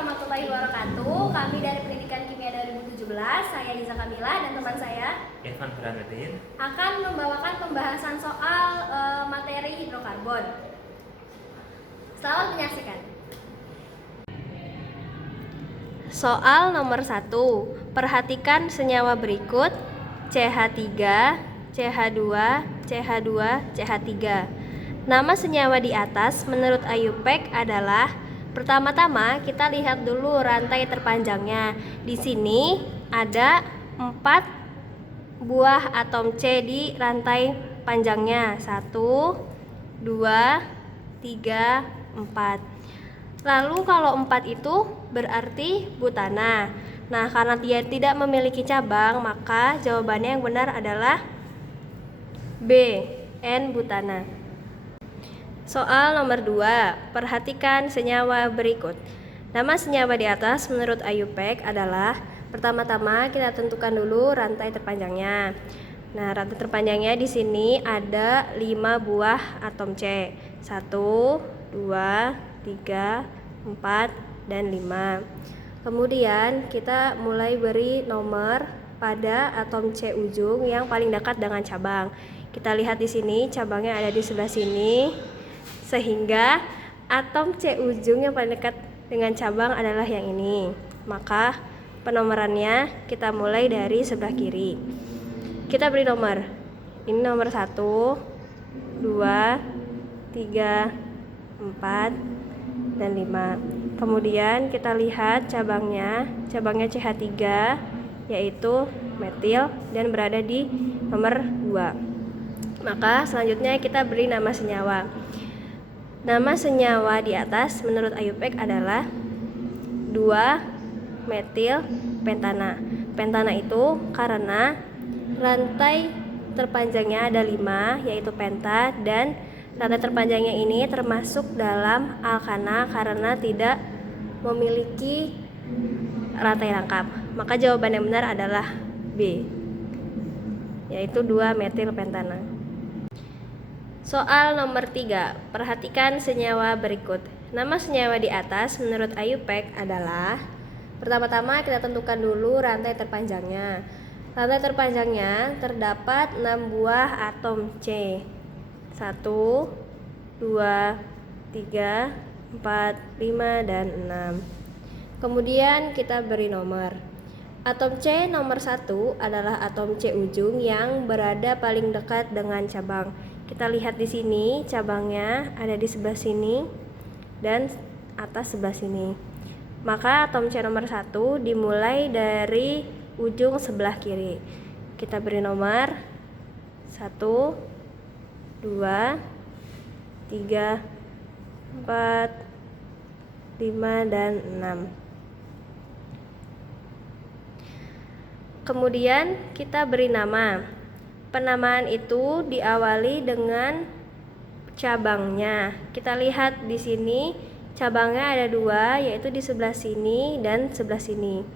warahmatullahi wabarakatuh. Kami dari Pendidikan Kimia 2017, saya Liza Kamila dan teman saya Irfan Burhanuddin akan membawakan pembahasan soal materi hidrokarbon. Selamat menyaksikan. Soal nomor 1. Perhatikan senyawa berikut: CH3, CH2, CH2, CH3. Nama senyawa di atas menurut IUPAC adalah, pertama-tama kita lihat dulu rantai terpanjangnya. Di sini ada 4 buah atom C di rantai panjangnya. 1, 2, 3, 4. Lalu kalau 4 itu berarti butana. Nah, karena dia tidak memiliki cabang, maka jawabannya yang benar adalah B, N-butana. Soal nomor 2. Perhatikan senyawa berikut. Nama senyawa di atas menurut IUPAC adalah, pertama-tama kita tentukan dulu rantai terpanjangnya. Nah, rantai terpanjangnya di sini ada 5 buah atom C. 1, 2, 3, 4, dan 5. Kemudian kita mulai beri nomor pada atom C ujung yang paling dekat dengan cabang. Kita lihat di sini cabangnya ada di sebelah sini, sehingga atom C ujung yang paling dekat dengan cabang adalah yang ini. Maka penomorannya kita mulai dari sebelah kiri. Kita beri nomor. Ini nomor 1, 2, 3, 4, dan 5. Kemudian kita lihat cabangnya CH3 yaitu metil dan berada di nomor 2. Maka selanjutnya kita beri nama senyawa. Nama senyawa di atas menurut IUPAC adalah 2-metil pentana. Pentana itu karena rantai terpanjangnya ada 5 yaitu penta, dan rantai terpanjangnya ini termasuk dalam alkana karena tidak memiliki rantai lengkap. Maka jawaban yang benar adalah B, yaitu 2-metil pentana. Soal nomor 3. Perhatikan senyawa berikut. Nama senyawa di atas menurut IUPAC adalah, pertama-tama kita tentukan dulu rantai terpanjangnya. Rantai terpanjangnya terdapat 6 buah atom C. 1, 2, 3, 4, 5, dan 6. Kemudian kita beri nomor. Atom C nomor 1 adalah atom C ujung yang berada paling dekat dengan cabang. Kita lihat di sini cabangnya ada di sebelah sini dan atas sebelah sini. Maka atom C nomor 1 dimulai dari ujung sebelah kiri. Kita beri nomor 1, 2, 3, 4, 5, dan 6. Kemudian kita beri nama. Penamaan itu diawali dengan cabangnya. Kita lihat di sini cabangnya ada 2, yaitu di sebelah sini dan sebelah sini.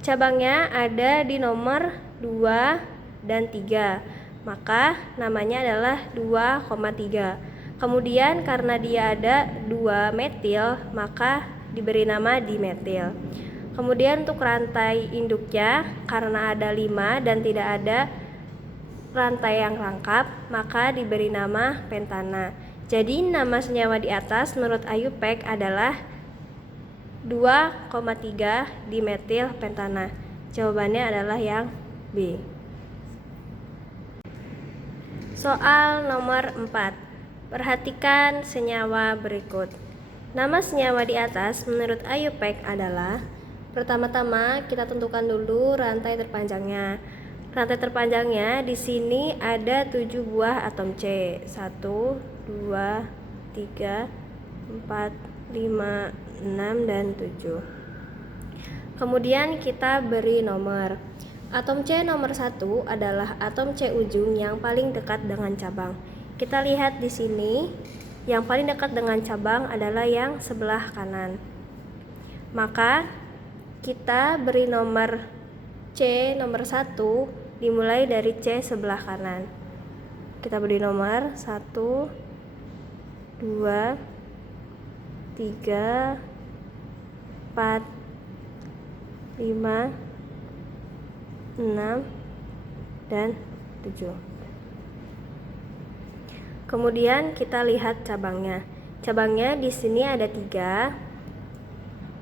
Cabangnya ada di nomor 2 dan 3. Maka namanya adalah 2,3. Kemudian karena dia ada 2 metil, maka diberi nama dimetil. Kemudian untuk rantai induknya, karena ada 5 dan tidak ada rantai yang lengkap, maka diberi nama pentana. Jadi nama senyawa di atas menurut IUPAC adalah 2,3 dimetil pentana. Jawabannya adalah yang B. Soal nomor 4. Perhatikan senyawa berikut. Nama senyawa di atas menurut IUPAC adalah, pertama-tama kita tentukan dulu rantai terpanjangnya. Rantai terpanjangnya di sini ada 7 buah atom C. 1, 2, 3, 4, 5, 6, dan 7. Kemudian kita beri nomor. Atom C nomor 1 adalah atom C ujung yang paling dekat dengan cabang. Kita lihat di sini, yang paling dekat dengan cabang adalah yang sebelah kanan. Maka kita beri nomor C nomor 1 dimulai dari C sebelah kanan. Kita beri nomor 1, 2, 3, 4, 5, 6, dan 7. Kemudian kita lihat cabangnya. Cabangnya di sini ada 3,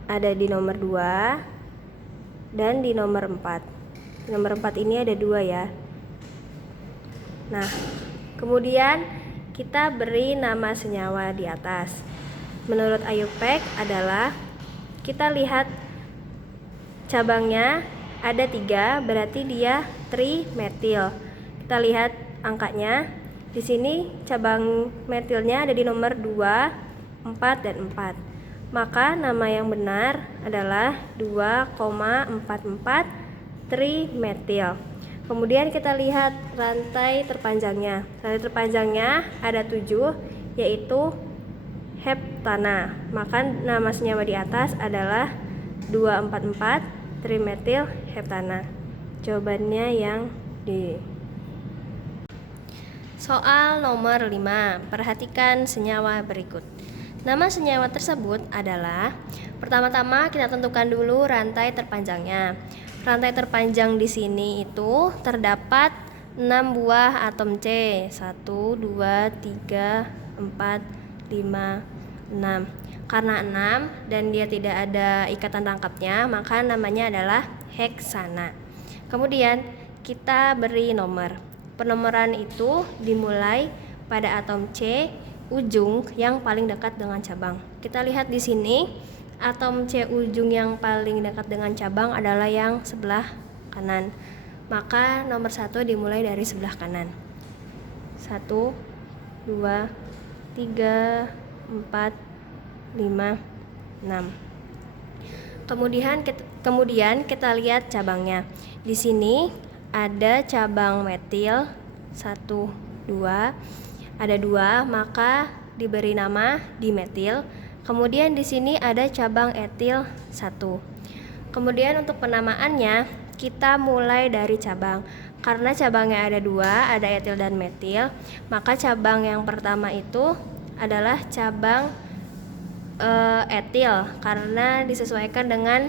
ada di nomor 2 dan di nomor 4. Di nomor 4 ini ada 2 ya. Nah, kemudian kita beri nama senyawa di atas. Menurut IUPAC adalah, kita lihat cabangnya ada 3, berarti dia trimetil. Kita lihat angkanya. Di sini cabang metilnya ada di nomor 2, 4, dan 4. Maka nama yang benar adalah 2,44 trimetil. Kemudian kita lihat rantai terpanjangnya. Rantai terpanjangnya ada 7, yaitu heptana. Maka nama senyawa di atas adalah 2,44 trimetil heptana. Jawabannya yang D. Soal nomor 5. Perhatikan senyawa berikut. Nama senyawa tersebut adalah, pertama-tama kita tentukan dulu rantai terpanjangnya. Rantai terpanjang di sini itu terdapat 6 buah atom C. 1, 2, 3, 4, 5, 6. Karena 6 dan dia tidak ada ikatan rangkapnya, maka namanya adalah heksana. Kemudian kita beri nomor. Penomoran itu dimulai pada atom C ujung yang paling dekat dengan cabang. Kita lihat di sini, atom C ujung yang paling dekat dengan cabang adalah yang sebelah kanan. Maka nomor 1 dimulai dari sebelah kanan. 1, 2, 3, 4, 5, 6. Kemudian kita lihat cabangnya. Di sini ada cabang metil 1, 2, ada 2, maka diberi nama dimetil. Kemudian di sini ada cabang etil 1. Kemudian untuk penamaannya kita mulai dari cabang. Karena cabangnya ada 2, ada etil dan metil, maka cabang yang pertama itu adalah cabang etil karena disesuaikan dengan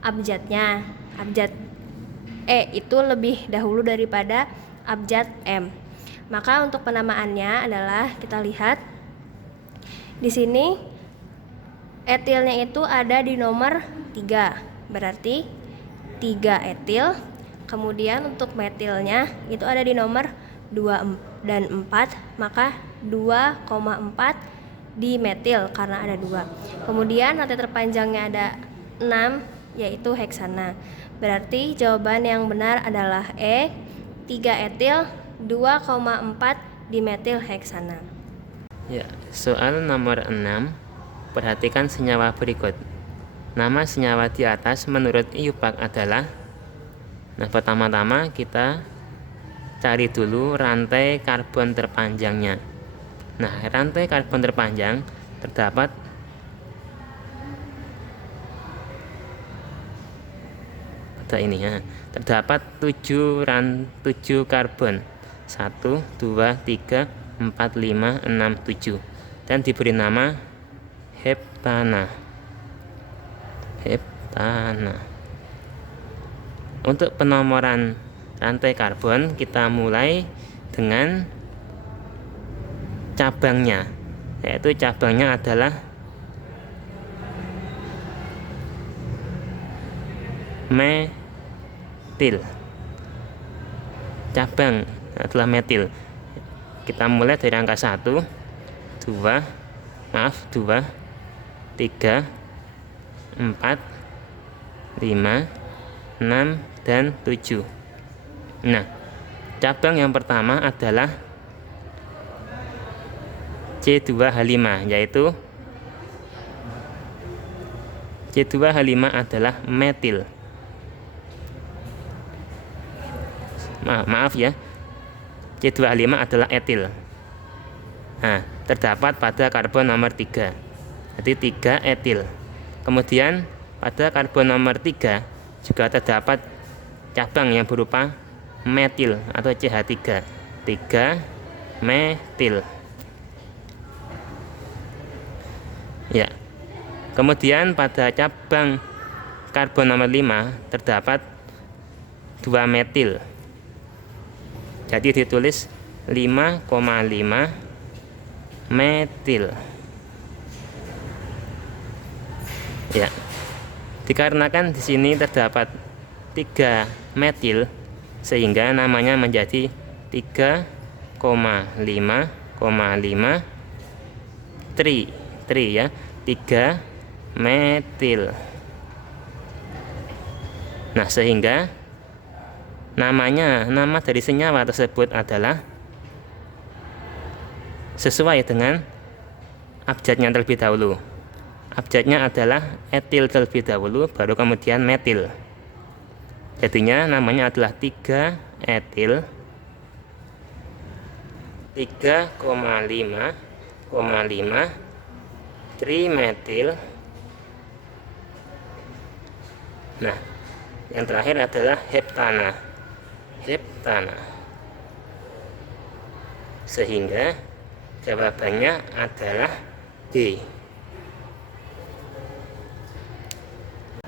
abjadnya. Abjad E itu lebih dahulu daripada abjad M. Maka untuk penamaannya adalah, kita lihat di sini etilnya itu ada di nomor 3. Berarti 3 etil. Kemudian untuk metilnya itu ada di nomor 2 dan 4, maka 2,4 dimetil karena ada 2. Kemudian rantai terpanjangnya ada 6, yaitu heksana. Berarti jawaban yang benar adalah E, 3 etil 2,4 dimetil heksana. Ya, soal nomor 6. Perhatikan senyawa berikut. Nama senyawa di atas menurut IUPAC adalah, nah pertama-tama kita cari dulu rantai karbon terpanjangnya. Nah, rantai karbon terpanjang terdapat ini ya. Terdapat 7 karbon. 1, 2, 3, 4, 5, 6, 7. Dan diberi nama heptana. Heptana. Untuk penomoran rantai karbon kita mulai dengan cabangnya, yaitu cabangnya adalah metil. Cabang adalah metil. Kita mulai dari angka 1, 2, 3, 4, 5, 6, dan 7. Nah, cabang yang pertama adalah C2H5, yaitu C2H5 adalah metil. Maaf ya, C2H5 adalah etil. Nah, terdapat pada karbon nomor 3. Jadi 3 etil. Kemudian pada karbon nomor 3 juga terdapat cabang yang berupa metil atau CH3. 3 metil. Ya. Kemudian pada cabang karbon nomor 5 terdapat 2 metil. Jadi ditulis 5,5 metil. Ya. Dikarenakan di sini terdapat 3 metil sehingga namanya menjadi 3,5 tri ya, 3 metil. Nah, sehingga nama dari senyawa tersebut adalah sesuai dengan abjadnya terlebih dahulu. Abjadnya adalah etil terlebih dahulu, baru kemudian metil. Jadinya namanya adalah 3 etil 3,5 trimetil. Nah, yang terakhir adalah heptana. Sehingga jawabannya adalah D.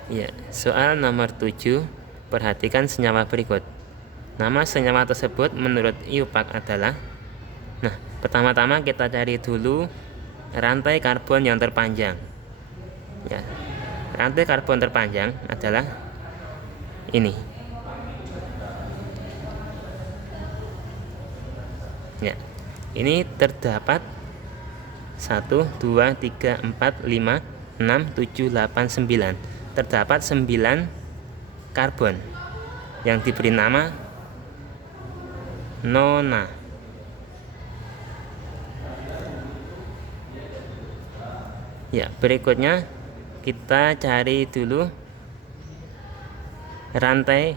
Ya, soal nomor 7. Perhatikan senyawa berikut. Nama senyawa tersebut menurut IUPAC adalah. Nah, pertama-tama kita cari dulu rantai karbon yang terpanjang. Ya, rantai karbon terpanjang adalah ini. Ya, ini terdapat 1, 2, 3, 4, 5, 6, 7, 8, 9. Terdapat 9 karbon yang diberi nama nona. Ya, berikutnya kita cari dulu rantai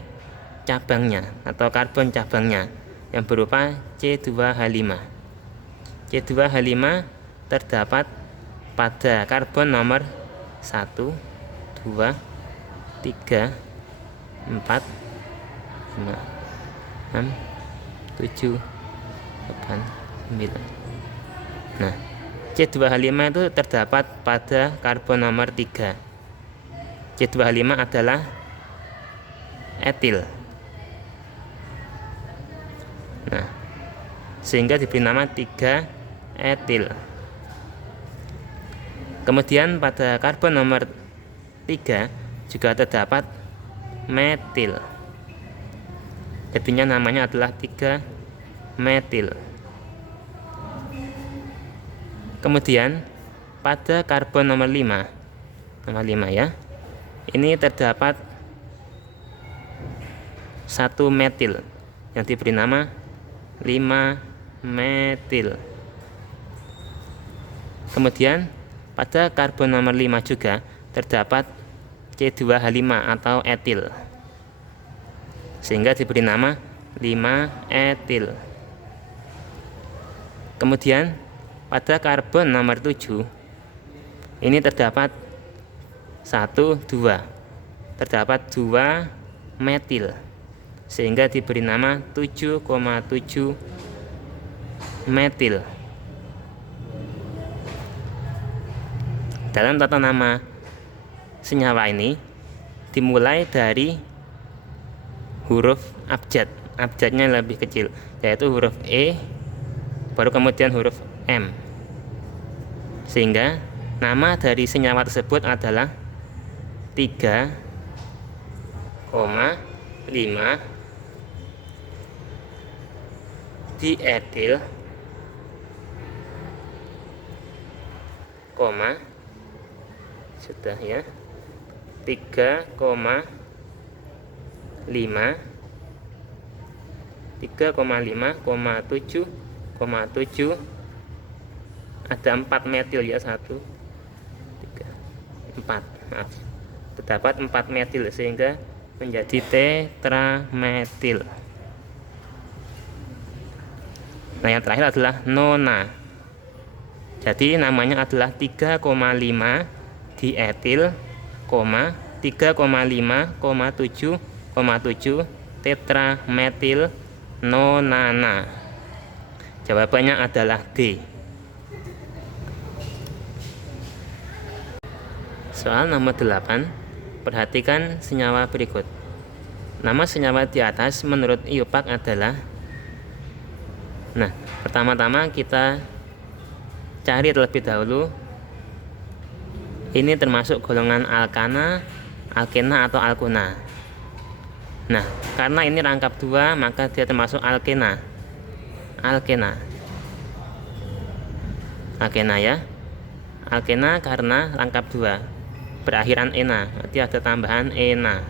cabangnya atau karbon cabangnya yang berupa C2H5. C2H5 terdapat pada karbon nomor 1, 2, 3, 4, 5, 6, 7, 8, 9. Nah, C2H5 itu terdapat pada karbon nomor 3. C2H5 adalah etil. Nah, sehingga diberi nama 3 etil. Kemudian pada karbon nomor 3 juga terdapat metil. Jadinya namanya adalah 3 metil. Kemudian pada karbon nomor 5 ya, ini terdapat 1 metil yang diberi nama 5 metil. Kemudian pada karbon nomor 5 juga terdapat C2H5 atau etil, sehingga diberi nama 5 etil. Kemudian pada karbon nomor 7 ini terdapat 1, 2. Terdapat 2 metil, sehingga diberi nama 7,7 metil. Dalam tata nama senyawa ini dimulai dari huruf abjad. Abjadnya lebih kecil, yaitu huruf E, baru kemudian huruf M. Sehingga nama dari senyawa tersebut adalah 3,5 dietil, sudah ya, 3,5 3,5,7,7 ada 4 metil ya, 1, 3, 4, maaf, terdapat 4 metil sehingga menjadi tetrametil. Nah, yang terakhir adalah nona. Jadi namanya adalah 3,5 dietil, 3,5,7,7 tetrametil nonana. Jawabannya adalah D. Soal nomor 8, perhatikan senyawa berikut. Nama senyawa di atas menurut IUPAC adalah. Nah, pertama-tama kita cari terlebih dahulu ini termasuk golongan alkana, alkena atau alkuna. Nah, karena ini rangkap 2 maka dia termasuk alkena. Alkena ya. Alkena karena rangkap 2 berakhiran ena, berarti ada tambahan ena.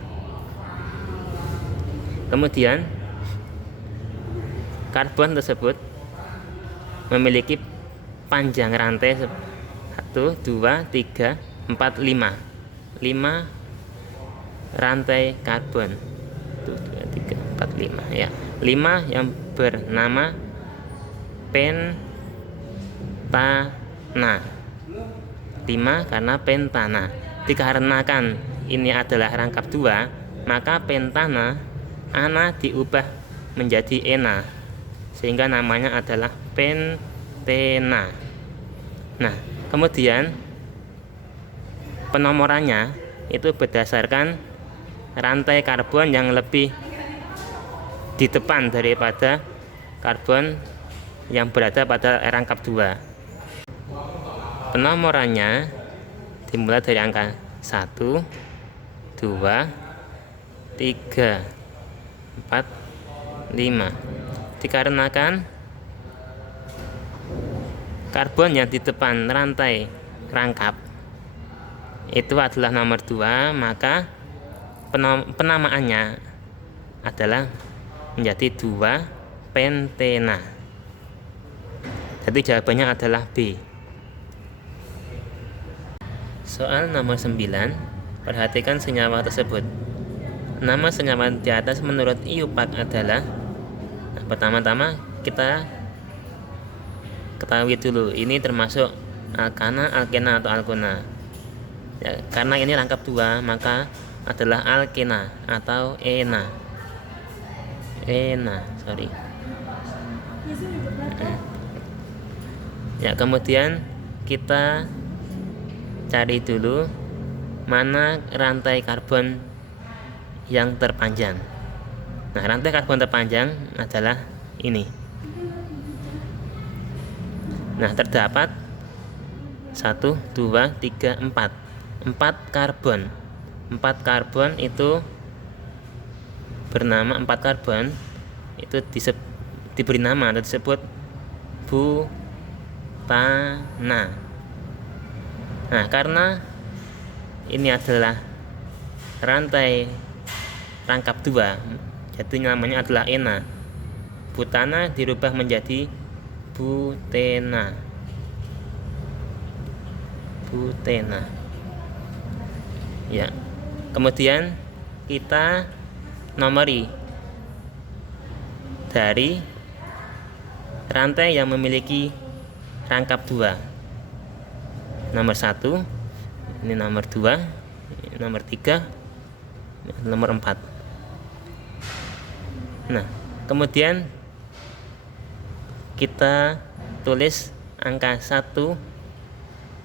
Kemudian karbon tersebut memiliki panjang rantai 1, 2, 3, 4, 5 rantai karbon. 1, 2, 3, 4, 5 ya. 5 yang bernama pentana. 5 karena pentana. Dikarenakan ini adalah rangkap 2, maka pentana ana diubah menjadi ena, sehingga namanya adalah pentena. Nah, kemudian penomorannya itu berdasarkan rantai karbon yang lebih di depan daripada karbon yang berada pada rangkap 2. Penomorannya dimulai dari angka 1, 2, 3, 4, 5. Dikarenakan karbon yang di depan rantai rangkap itu adalah nomor 2, maka penamaannya adalah menjadi 2 pentena. Jadi jawabannya adalah B. Soal nomor 9, perhatikan senyawa tersebut. Nama senyawa di atas menurut IUPAC adalah. Nah, pertama-tama kita ketahui dulu ini termasuk alkana, alkena atau alkuna. Ya, karena ini rangkap 2 maka adalah alkena atau ena. Ya, kemudian kita cari dulu mana rantai karbon yang terpanjang. Nah, rantai karbon terpanjang adalah ini. Nah, terdapat 1, 2, 3, 4 karbon. 4 karbon itu bernama 4 karbon itu diberi nama atau disebut butana. Nah, karena ini adalah rantai rangkap 2, jadi namanya adalah ena. Butana dirubah menjadi butena. Ya. Kemudian kita nomori dari rantai yang memiliki rangkap 2. Nomor 1, ini nomor 2, ini nomor 3, ini nomor 4. Nah, kemudian kita tulis angka 1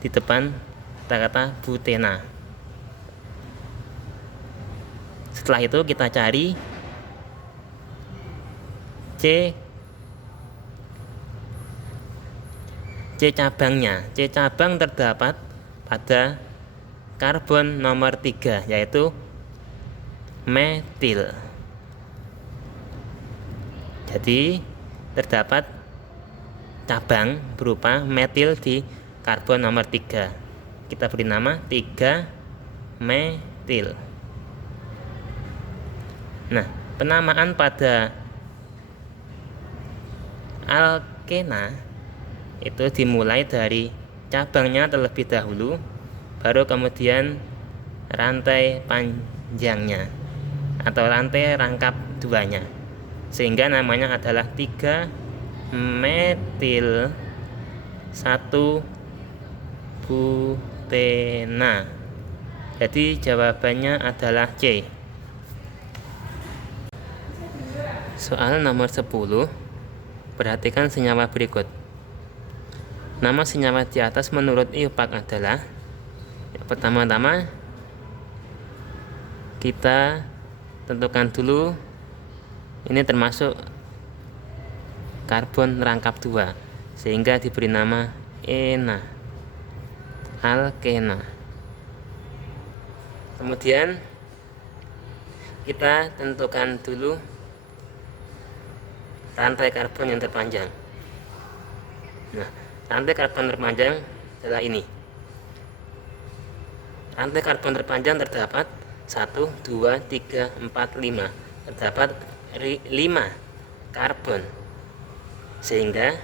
di depan kata-kata butena. Setelah itu kita cari C cabangnya. C cabang terdapat pada karbon nomor 3, yaitu metil. Jadi terdapat cabang berupa metil di karbon nomor 3. Kita beri nama 3 metil. Nah, penamaan pada alkena itu dimulai dari cabangnya terlebih dahulu, baru kemudian rantai panjangnya atau rantai rangkap 2-nya, sehingga namanya adalah 3 metil 1 butena. Jadi jawabannya adalah C. Soal nomor 10, perhatikan senyawa berikut. Nama senyawa di atas menurut IUPAC adalah. Pertama-tama kita tentukan dulu ini termasuk karbon rangkap 2 sehingga diberi nama ena, alkena. Kemudian kita tentukan dulu rantai karbon yang terpanjang. Nah, rantai karbon terpanjang adalah ini. Rantai karbon terpanjang terdapat 1, 2, 3, 4, 5. Terdapat 5 karbon sehingga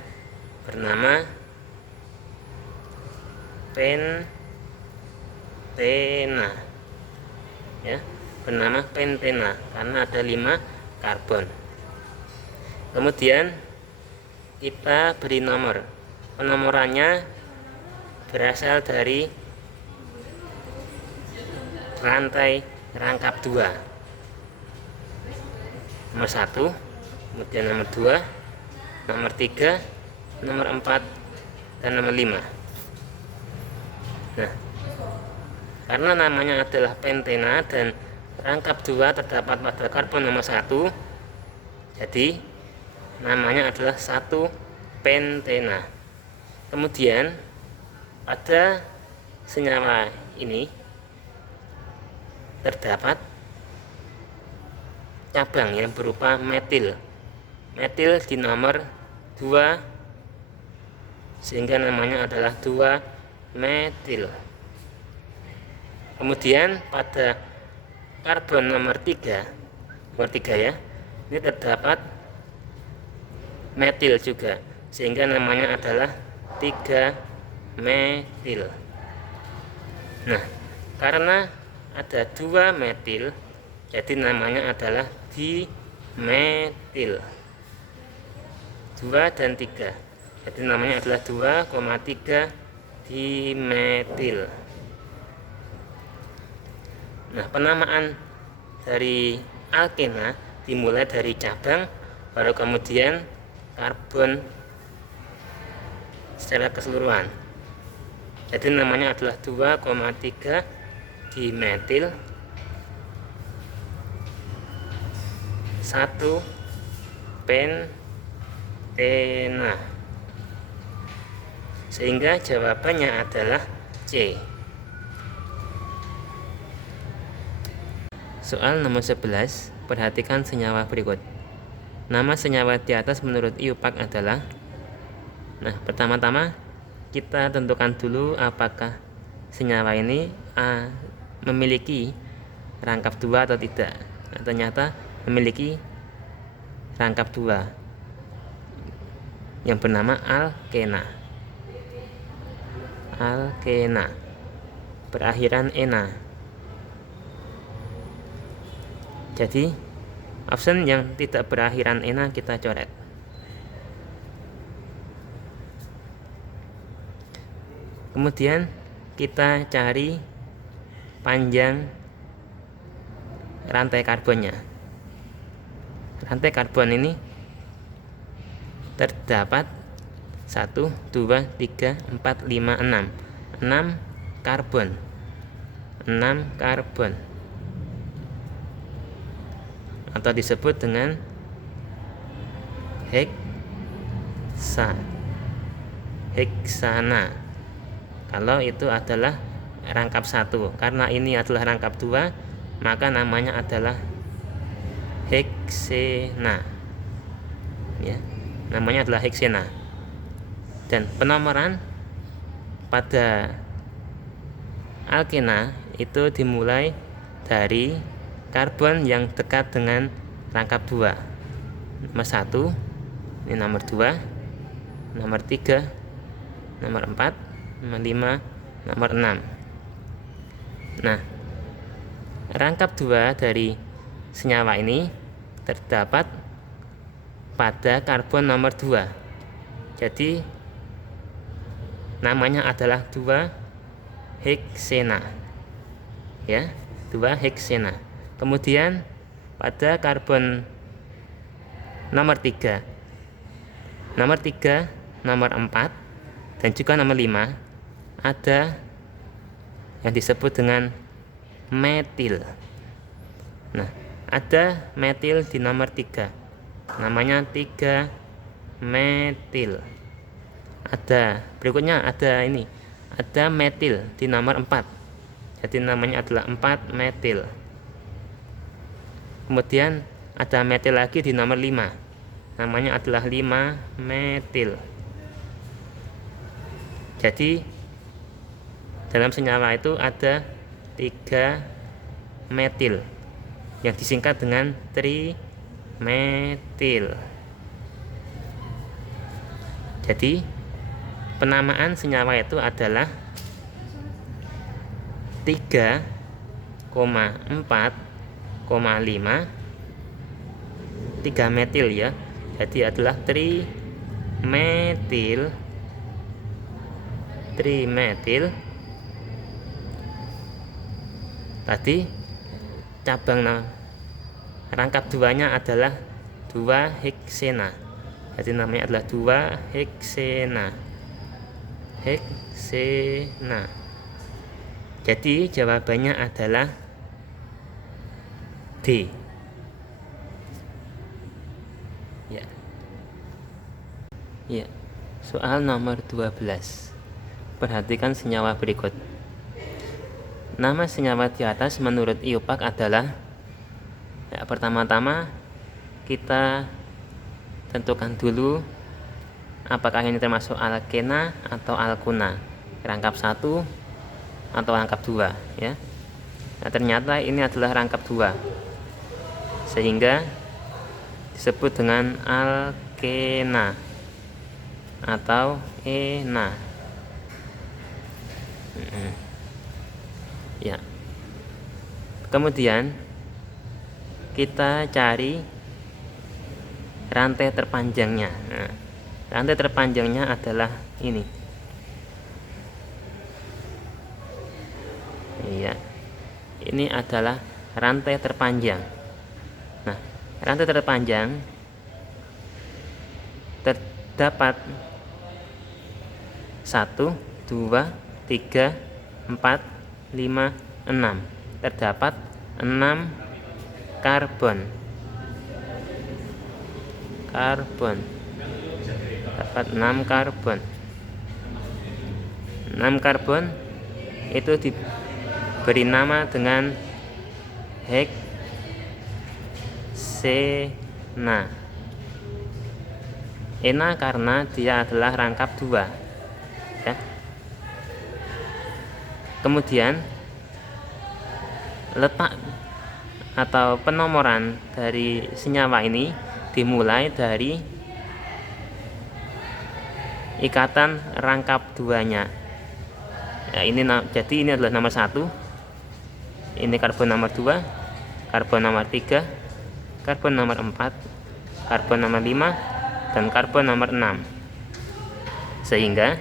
bernama pentena, ya, bernama pentena karena ada 5 karbon. Kemudian kita beri nomor. Penomorannya berasal dari rantai rangkap 2. Nomor 1, kemudian nomor 2, nomor 3, nomor 4, dan nomor 5. Nah, karena namanya adalah pentena dan rangkap 2 terdapat pada karbon nomor 1, jadi namanya adalah 1 pentena. Kemudian pada senyawa ini terdapat cabang yang berupa metil. Metil di nomor 2 sehingga namanya adalah 2 metil. Kemudian pada karbon nomor 3 ya, ini terdapat metil juga sehingga namanya adalah 3 metil. Nah, karena ada 2 metil jadi namanya adalah dimetil. 2 dan 3 jadi namanya adalah 2,3 dimetil. Nah, penamaan dari alkena dimulai dari cabang baru kemudian karbon secara keseluruhan. Jadi namanya adalah 2,3 dimetil 1 pentena. Sehingga jawabannya adalah C. Soal nomor 11, perhatikan senyawa berikut. Nama senyawa di atas menurut IUPAC adalah. Nah, pertama-tama kita tentukan dulu apakah senyawa ini memiliki rangkap 2 atau tidak. Nah, ternyata memiliki rangkap 2 yang bernama alkena. Alkena berakhiran ena. Jadi option yang tidak berakhiran ena kita coret. Kemudian kita cari panjang rantai karbonnya. Rantai karbon ini terdapat 1, 2, 3, 4, 5, 6 karbon. 6 karbon atau disebut dengan heksana kalau itu adalah rangkap 1. Karena ini adalah rangkap 2 maka namanya adalah heksena, ya, namanya adalah heksena. Dan penomoran pada alkena itu dimulai dari karbon yang dekat dengan rangkap 2. Nomor 1, ini nomor 2, nomor 3, nomor 4, nomor 5, nomor 6. Nah, rangkap 2 dari senyawa ini terdapat pada karbon nomor 2. Jadi namanya adalah 2 heksena. Ya, 2 heksena. Kemudian pada karbon nomor 3, nomor 4 dan juga nomor 5 ada yang disebut dengan metil. Nah, ada metil di nomor 3, namanya 3 metil. Ada berikutnya, ada metil di nomor 4, jadi namanya adalah 4 metil. Kemudian ada metil lagi di nomor 5, namanya adalah 5 metil. Jadi dalam senyawa itu ada 3 metil yang disingkat dengan trimetil. Jadi penamaan senyawa itu adalah 3,4,5 3 metil ya. Jadi adalah trimetil. Tadi cabang rangkap 2-nya adalah 2 heksena. Jadi namanya adalah 2 heksena. Jadi jawabannya adalah D. Ya. Ya. Soal nomor 12. Perhatikan senyawa berikut. Nama senyawa di atas menurut IUPAC adalah, pertama-tama kita tentukan dulu apakah ini termasuk alkena atau alkuna, rangkap 1 atau rangkap 2 ya. Nah, ternyata ini adalah rangkap 2, sehingga disebut dengan alkena atau ena. Ya. Kemudian kita cari rantai terpanjangnya. Nah, rantai terpanjangnya adalah ini. Iya. Ini adalah rantai terpanjang. Nah, rantai terpanjang terdapat 1, 2, 3, 4, 5, 6. Terdapat 6 karbon. Dapat 6 karbon. 6 karbon itu diberi nama dengan heksena. Ena karena dia adalah rangkap 2 ya. Kemudian letak atau penomoran dari senyawa ini dimulai dari ikatan rangkap 2-nya. Ya, jadi ini adalah nomor 1. Ini karbon nomor 2, karbon nomor 3, karbon nomor 4, karbon nomor 5, dan karbon nomor 6. Sehingga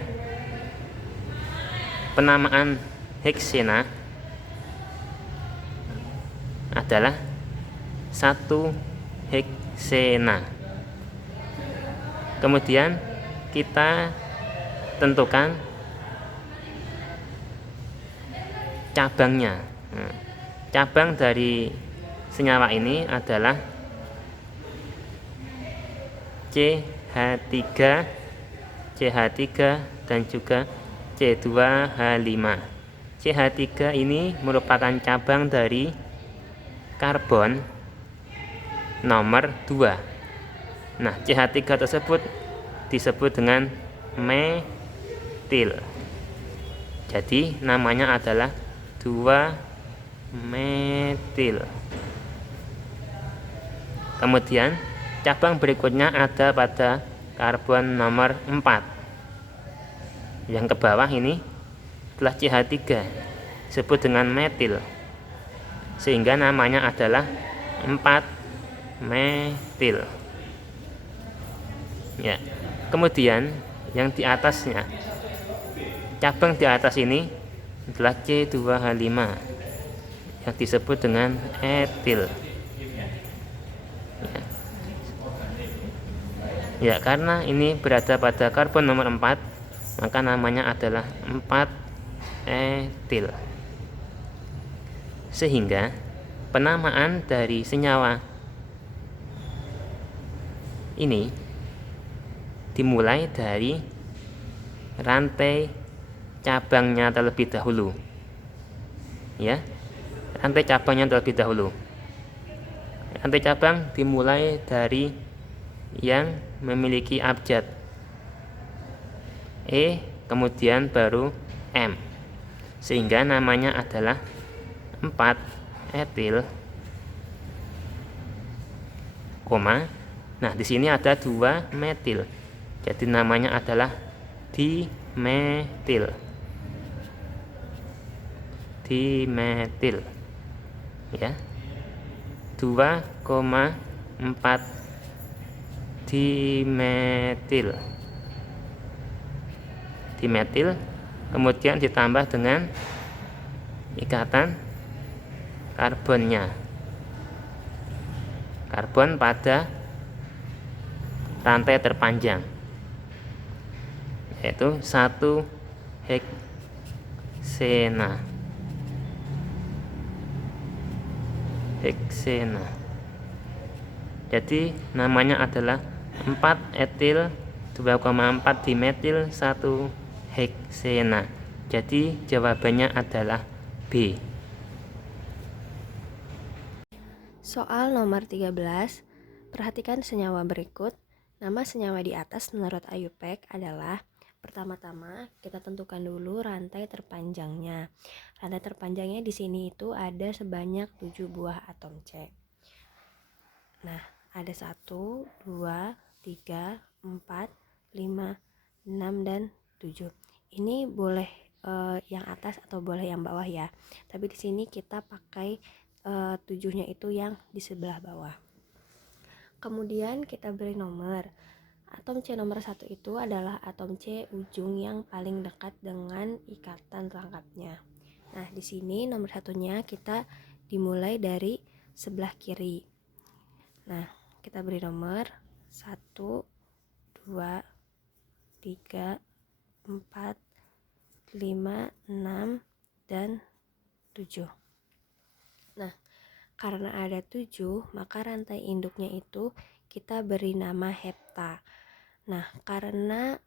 penamaan heksena adalah 1 heksena. Kemudian kita tentukan cabangnya. Nah, cabang dari senyawa ini adalah CH3, CH3 dan juga C2H5. CH3 ini merupakan cabang dari karbon nomor 2. Nah, CH3 tersebut disebut dengan metil. Jadi namanya adalah 2 metil. Kemudian cabang berikutnya ada pada karbon nomor 4. Yang ke bawah ini adalah CH3, disebut dengan metil, sehingga namanya adalah 4 metil. Ya. Kemudian yang di atasnya, cabang di atas ini adalah C2H5 yang disebut dengan etil. Ya, karena ini berada pada karbon nomor 4, maka namanya adalah 4 etil. Sehingga penamaan dari senyawa ini dimulai dari rantai cabangnya terlebih dahulu. Ya, rantai cabangnya terlebih dahulu. Rantai cabang dimulai dari yang memiliki abjad E, kemudian baru M, sehingga namanya adalah 4 etil, koma. Nah, di sini ada 2 metil. Jadi namanya adalah dimetil. Dimetil. Ya. 2,4 dimetil. Dimetil kemudian ditambah dengan ikatan karbonnya. Karbon pada rantai terpanjang, yaitu 1 heksena. Heksena. Jadi namanya adalah 4 etil 2,4 dimetil 1 heksena. Jadi jawabannya adalah B. Soal nomor 13. Perhatikan senyawa berikut. Nama senyawa di atas menurut Ayupek adalah, pertama-tama kita tentukan dulu rantai terpanjangnya. Rantai terpanjangnya di sini itu ada sebanyak 7 buah atom C. Nah, ada 1, 2, 3, 4, 5, 6, dan 7. Ini boleh yang atas atau boleh yang bawah ya. Tapi di sini kita pakai 7-nya itu yang di sebelah bawah. Kemudian kita beri nomor. Atom C nomor 1 itu adalah atom C ujung yang paling dekat dengan ikatan rangkapnya. Nah, di sini nomor 1-nya kita dimulai dari sebelah kiri. Nah, kita beri nomor 1, 2, 3, 4, 5, 6, dan 7. Nah, karena ada 7, maka rantai induknya itu kita beri nama hepta. Nah, karena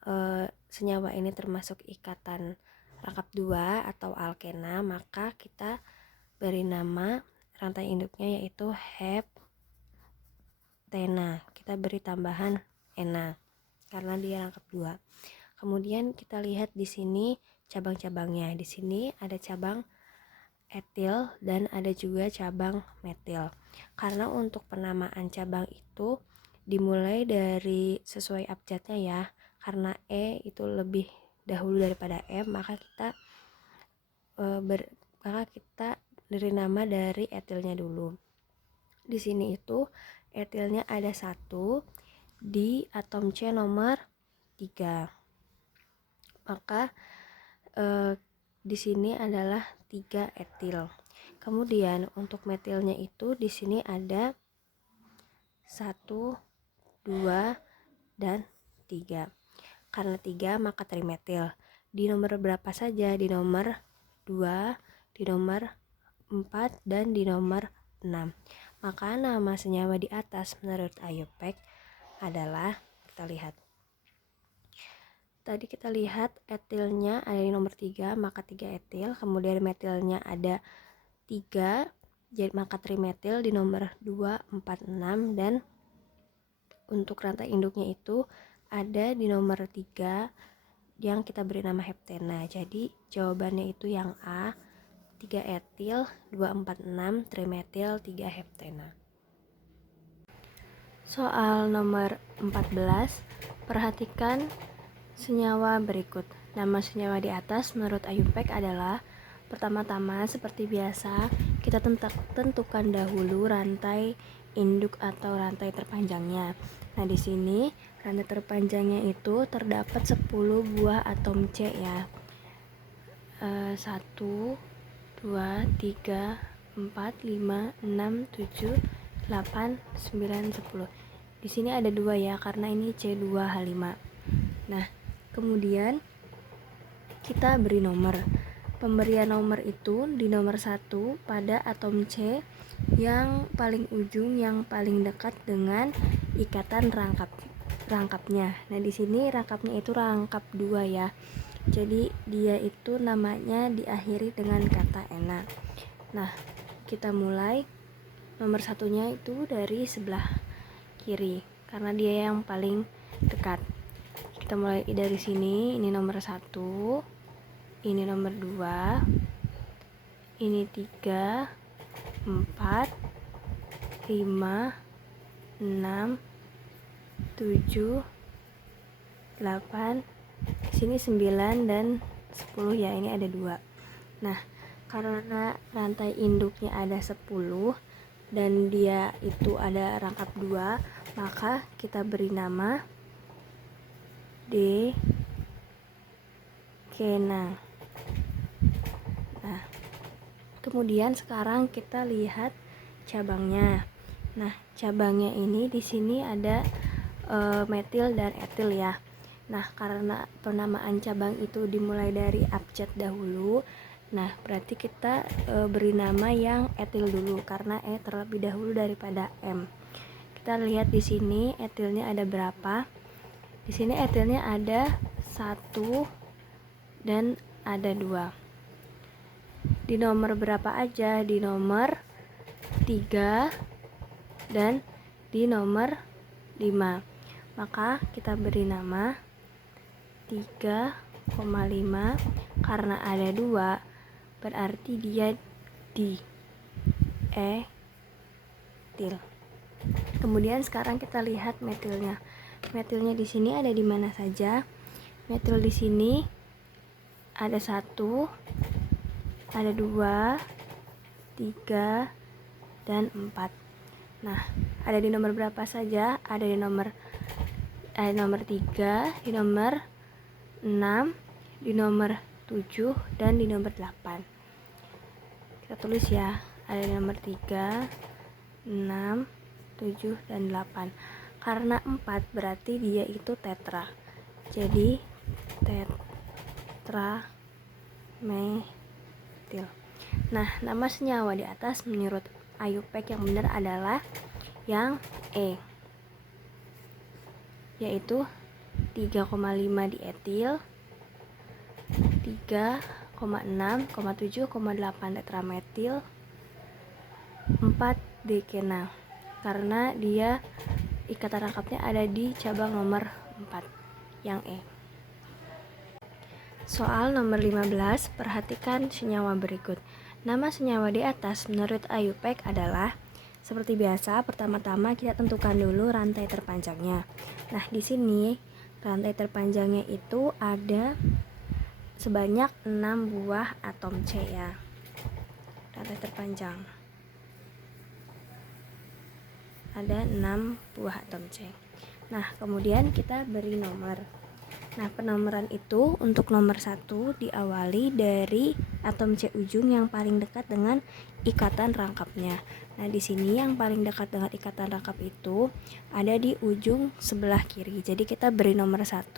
senyawa ini termasuk ikatan rangkap 2 atau alkena, maka kita beri nama rantai induknya yaitu heptena. Kita beri tambahan ena karena dia rangkap 2. Kemudian kita lihat di sini cabang-cabangnya. Di sini ada cabang etil dan ada juga cabang metil. Karena untuk penamaan cabang itu dimulai dari sesuai abjadnya ya. Karena E itu lebih dahulu daripada M, maka kita beri nama dari etilnya dulu. Di sini itu etilnya ada 1 di atom C nomor 3. Maka di sini adalah 3 etil. Kemudian untuk metilnya itu di sini ada 1, 2, dan 3. Karena 3 maka trimetil. Di nomor berapa saja? Di nomor 2, di nomor 4, dan di nomor 6. Maka nama senyawa di atas menurut Ayupek adalah, kita lihat. Tadi kita lihat etilnya ada di nomor 3, maka 3 etil. Kemudian metilnya ada 3, jadi maka trimetil di nomor 2, 4, 6. Dan untuk rantai induknya itu ada di nomor 3 yang kita beri nama heptena. Jadi jawabannya itu yang A, 3 etil, 2, 4, 6, trimetil, 3 heptena. Soal nomor 14. Perhatikan senyawa berikut. Nama senyawa di atas menurut Ayupek adalah, pertama-tama seperti biasa kita tentukan dahulu rantai induk atau rantai terpanjangnya. Nah, di sini rantai terpanjangnya itu terdapat 10 buah atom C ya. 1, 2, 3, 4, 5, 6, 7, 8, 9, 10. Di sini ada 2 ya, karena ini C2H5. Nah, kemudian kita beri nomor. pemberian nomor itu di nomor 1 pada atom C yang paling ujung yang paling dekat dengan ikatan rangkapnya. Nah, di sini rangkapnya itu rangkap 2 ya. Jadi dia itu namanya diakhiri dengan kata enak. Nah, kita mulai. Nomor satunya itu dari sebelah kiri karena dia yang paling dekat. Kita mulai dari sini. Ini nomor 1, ini nomor 2, ini 3, 4, 5, 6, 7, 8, sini 9 dan 10 ya, ini ada 2. Nah, karena rantai induknya ada 10 dan dia itu ada rangkap 2, maka kita beri nama dekena. Nah, kemudian sekarang kita lihat cabangnya. Nah, cabangnya ini di sini ada metil dan etil ya. Nah, karena penamaan cabang itu dimulai dari abjad dahulu, nah berarti kita beri nama yang etil dulu karena E terlebih dahulu daripada M. Kita lihat di sini etilnya ada berapa. Di sini etilnya ada 1 dan ada 2. Di nomor berapa aja? Di nomor 3 dan di nomor 5. Maka kita beri nama 3,5 karena ada 2 berarti dia di etil. Kemudian sekarang kita lihat metilnya. Metilnya di sini ada di mana saja? Metil di sini ada 1, ada 2, 3, dan 4. Nah, ada di nomor berapa saja? Ada di nomor 3, di nomor 6, di nomor 7, dan di nomor 8. Kita tulis ya, ada di nomor 3, 6, 7, dan 8. Karena 4 berarti dia itu tetra. Jadi tetrametil. Nah, nama senyawa di atas menurut IUPAC yang benar adalah yang E, yaitu 3,5 di etil, 3,6, 7,8 tetrametil, 4 dekena karena dia ikatan rangkapnya ada di cabang nomor 4 yang E. Soal nomor 15, perhatikan senyawa berikut. Nama senyawa di atas menurut IUPAC adalah, seperti biasa, pertama-tama kita tentukan dulu rantai terpanjangnya. Nah, di sini rantai terpanjangnya itu ada sebanyak 6 buah atom C ya. Rantai terpanjang ada 6 buah atom C. Nah, kemudian kita beri nomor. Nah, penomoran itu untuk nomor 1 diawali dari atom C ujung yang paling dekat dengan ikatan rangkapnya. Nah, di sini yang paling dekat dengan ikatan rangkap itu ada di ujung sebelah kiri. Jadi kita beri nomor 1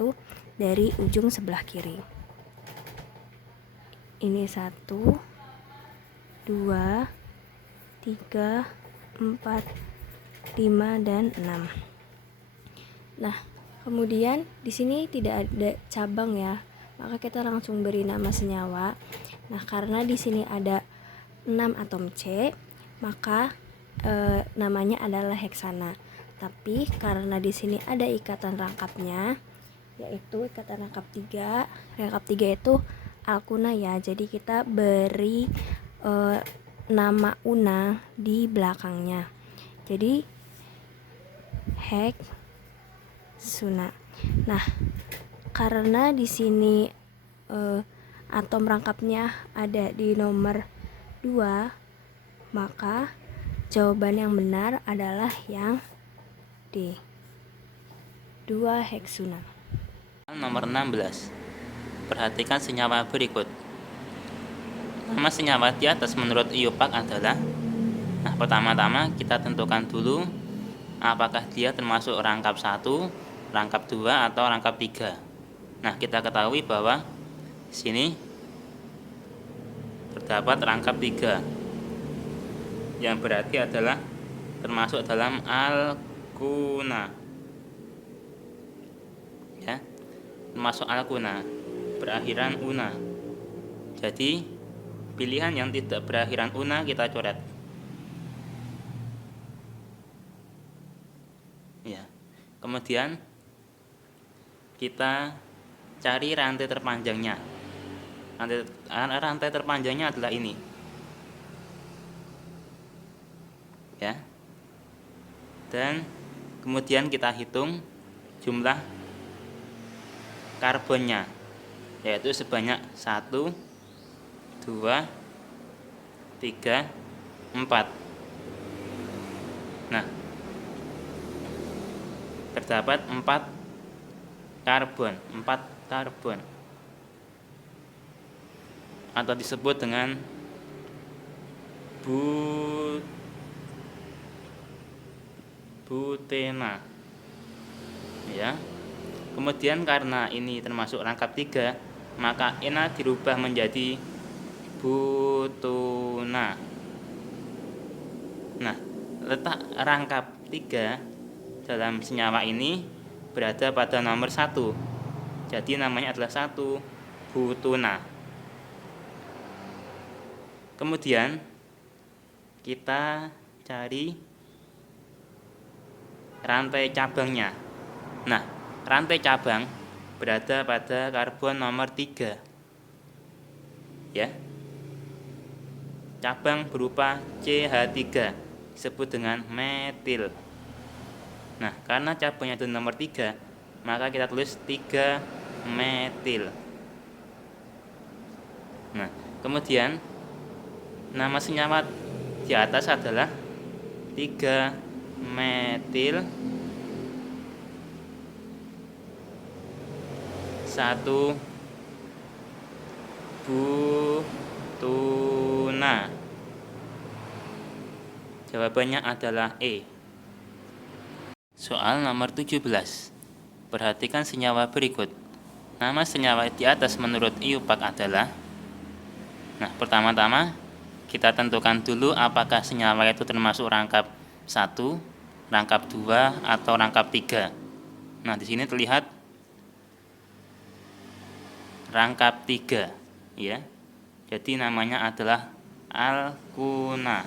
dari ujung sebelah kiri. Ini 1, 2, 3, 4, 5, dan 6. Nah, kemudian di sini tidak ada cabang ya, maka kita langsung beri nama senyawa. Nah, karena di sini ada 6 atom C, maka namanya adalah heksana. Tapi karena di sini ada ikatan rangkapnya, yaitu ikatan rangkap 3. Rangkap 3 itu alkuna ya. Jadi kita beri nama una di belakangnya. Jadi heksuna. Nah, karena di sini atom rangkapnya ada di nomor 2, maka jawaban yang benar adalah yang D, 2 heksuna. Nomor 16. Perhatikan senyawa berikut. Nama senyawa di atas menurut IUPAC adalah, nah, pertama-tama kita tentukan dulu apakah dia termasuk rangkap 1, rangkap 2, atau rangkap 3. Nah, kita ketahui bahwa sini terdapat rangkap 3 yang berarti adalah termasuk dalam alkuna, ya, termasuk alkuna, berakhiran una. Jadi pilihan yang tidak berakhiran una kita coret, ya. Kemudian kita cari rantai terpanjangnya. Rantai terpanjangnya adalah ini, ya. Dan kemudian kita hitung jumlah karbonnya, yaitu sebanyak 1, 2, 3, 4. Nah, terdapat 4 karbon atau disebut dengan butena, ya. Kemudian karena ini termasuk rangkap 3, maka ena dirubah menjadi butuna. Nah, letak rangkap 3 dalam senyawa ini berada pada nomor 1. Jadi namanya adalah 1 butuna. Kemudian kita cari rantai cabangnya. Nah, rantai cabang berada pada karbon nomor 3, ya. Cabang berupa CH3 disebut dengan metil. Nah, karena cabangnya itu nomor 3, maka kita tulis 3 metil. Nah, kemudian nama senyawa di atas adalah 3 metil 1 butuna. Jawabannya adalah E. Soal nomor 17. Perhatikan senyawa berikut. Nama senyawa di atas menurut IUPAC adalah. Nah, pertama-tama kita tentukan dulu apakah senyawa itu termasuk rangkap 1, rangkap 2, atau rangkap 3. Nah, di sini terlihat rangkap 3, ya. Jadi namanya adalah alkuna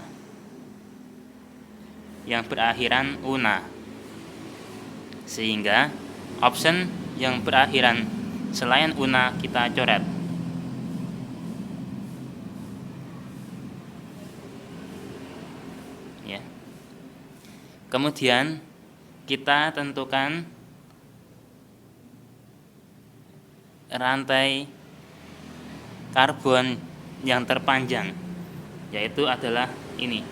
yang berakhiran una. Sehingga option yang berakhiran selain una kita coret. Ya. Kemudian kita tentukan rantai karbon yang terpanjang, yaitu adalah ini.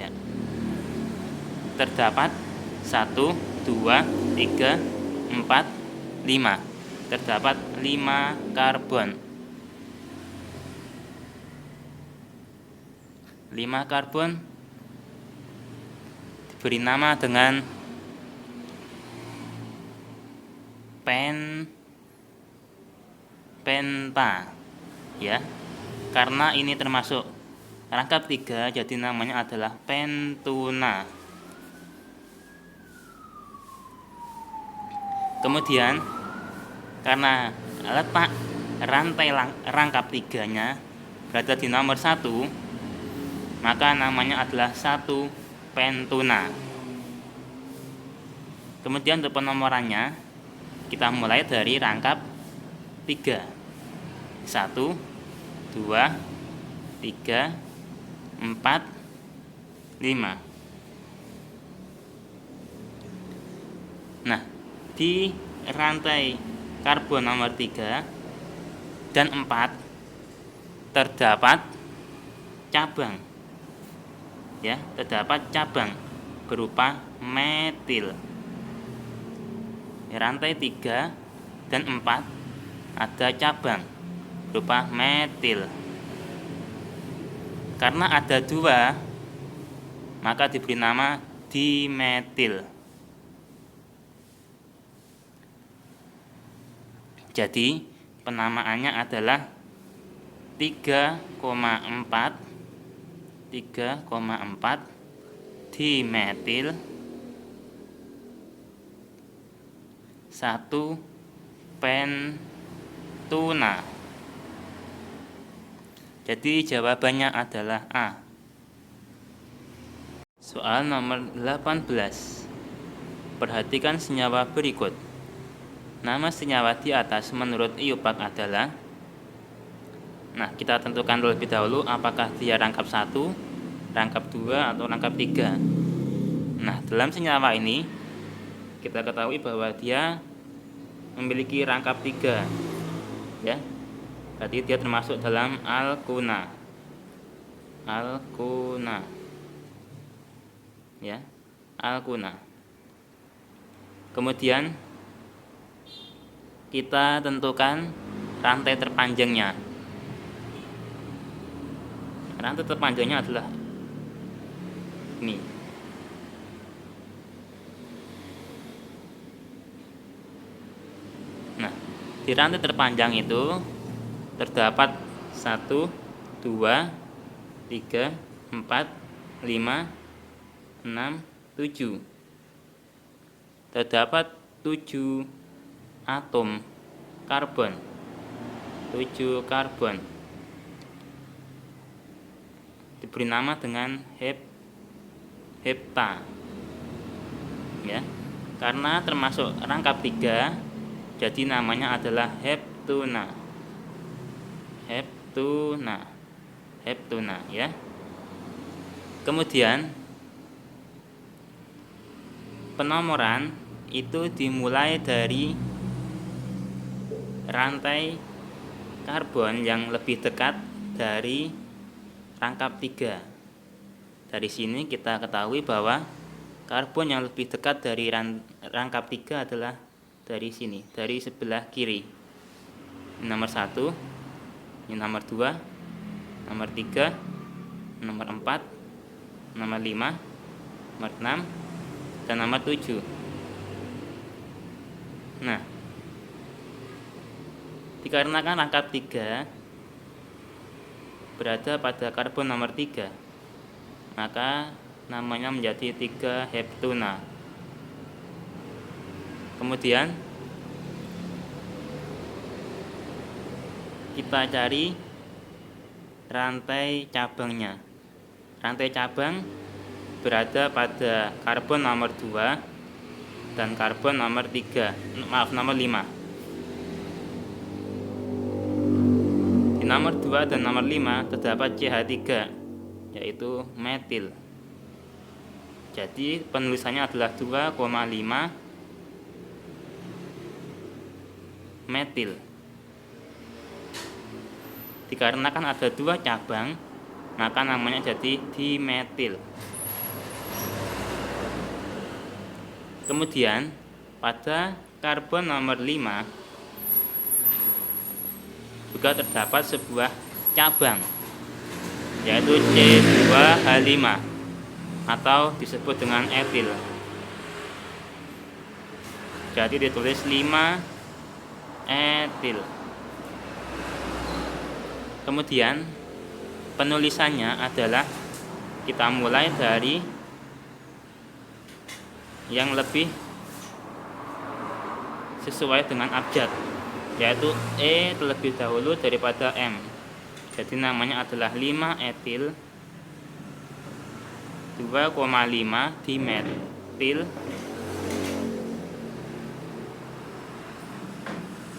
Ya. Terdapat 1, 2, 3, 4, 5. Terdapat 5 karbon. 5 karbon diberi nama dengan penta, ya. Karena ini termasuk rangkap 3, jadi namanya adalah pentuna. Kemudian karena letak rantai rangkap 3-nya berada di nomor 1, maka namanya adalah 1 pentuna. Kemudian untuk penomorannya kita mulai dari rangkap 3. 1, 2, 3, 4, 5. Nah, di rantai karbon nomor 3 dan 4 terdapat cabang, ya, terdapat cabang berupa metil. Rantai 3 dan 4 ada cabang berupa metil. Karena ada 2, maka diberi nama dimetil. Jadi penamaannya adalah 3,4 dimetil 1 pentuna. Jadi jawabannya adalah A. Soal nomor 18. Perhatikan senyawa berikut. Nama senyawa di atas menurut IUPAC adalah. Nah, kita tentukan terlebih dahulu apakah dia rangkap 1, rangkap 2, atau rangkap 3. Nah, dalam senyawa ini kita ketahui bahwa dia memiliki rangkap 3. Ya. Berarti dia termasuk dalam alkuna. Ya, alkuna. Kemudian kita tentukan rantai terpanjangnya. Rantai terpanjangnya adalah ini. Nah, di rantai terpanjang itu terdapat 1, 2, 3, 4, 5, 6, 7. Terdapat 7 atom karbon. 7 karbon. Diberi nama dengan hepta. Ya. Karena termasuk rangkap 3, jadi namanya adalah heptuna. Heptuna, ya. Kemudian penomoran itu dimulai dari rantai karbon yang lebih dekat dari rangkap 3. Dari sini kita ketahui bahwa karbon yang lebih dekat dari rangkap 3 adalah dari sini, dari sebelah kiri. Ini nomor 1, ini nomor 2, nomor 3, nomor 4, nomor 5, nomor 6, dan nomor 7. Nah, dikarenakan rangkap 3 berada pada karbon nomor 3, maka namanya menjadi 3 heptuna. Kemudian kita cari rantai cabangnya. Rantai cabang berada pada karbon nomor 2 dan karbon nomor 5. Di nomor 2 dan nomor 5 terdapat CH3, yaitu metil. Jadi penulisannya adalah 2,5 metil. Dikarenakan ada 2 cabang, maka namanya jadi dimetil. Kemudian pada karbon nomor 5 juga terdapat sebuah cabang, yaitu C2H5 atau disebut dengan etil. Jadi ditulis 5 etil. Kemudian penulisannya adalah kita mulai dari yang lebih sesuai dengan abjad, yaitu E terlebih dahulu daripada M. Jadi namanya adalah 5 etil 2,5 dimetil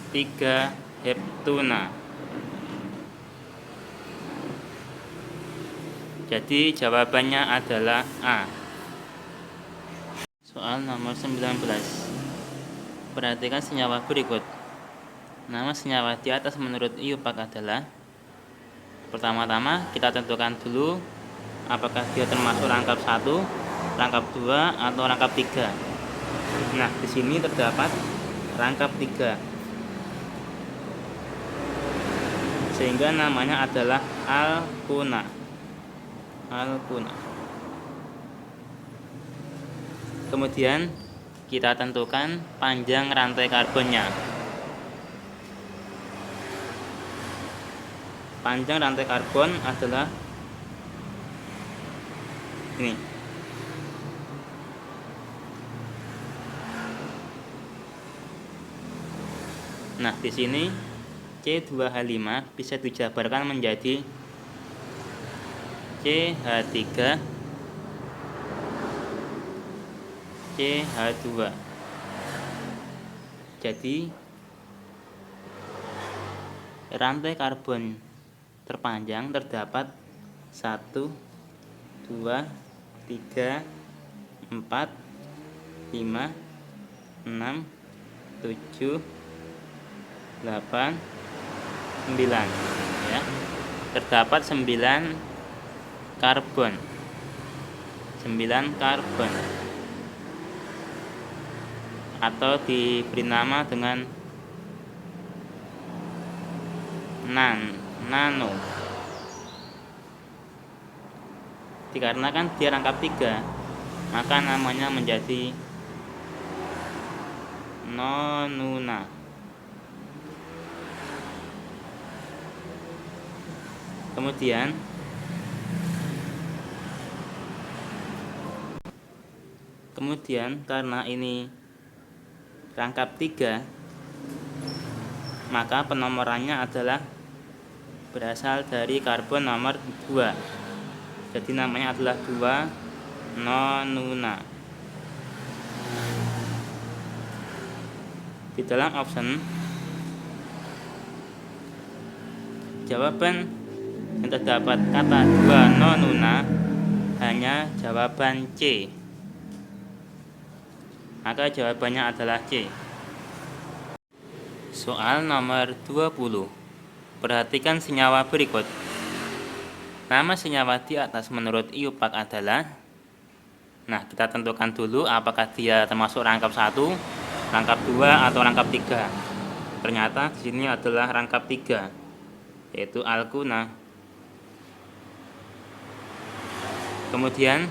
3 heptuna. Jadi jawabannya adalah A. Soal nomor 19. Perhatikan senyawa berikut. Nama senyawa di atas menurut IUPAC adalah. Pertama-tama kita tentukan dulu apakah dia termasuk rangkap 1, rangkap 2, atau rangkap 3. Nah, di sini terdapat rangkap 3. Sehingga namanya adalah alkuna. Kemudian kita tentukan panjang rantai karbonnya. Panjang rantai karbon adalah ini. Nah, di sini C2H5 bisa dijabarkan menjadi CH3 CH2. Jadi rantai karbon terpanjang terdapat 1, 2, 3, 4, 5, 6, 7, 8, 9 ya. Terdapat 9 karbon. 9 karbon. Atau diberi nama dengan nano. Dikarenakan dia rangkap 3, maka namanya menjadi nonuna. Kemudian karena ini rangkap 3, maka penomorannya adalah berasal dari karbon nomor 2. Jadi namanya adalah 2 nonuna. Di dalam option jawaban yang terdapat kata 2 nonuna hanya jawaban C. Maka jawabannya adalah C. Soal nomor 20. Perhatikan senyawa berikut. Nama senyawa di atas menurut IUPAC adalah. Nah, kita tentukan dulu apakah dia termasuk rangkap 1, rangkap 2 atau rangkap 3. Ternyata di sini adalah rangkap 3, yaitu alkuna. Kemudian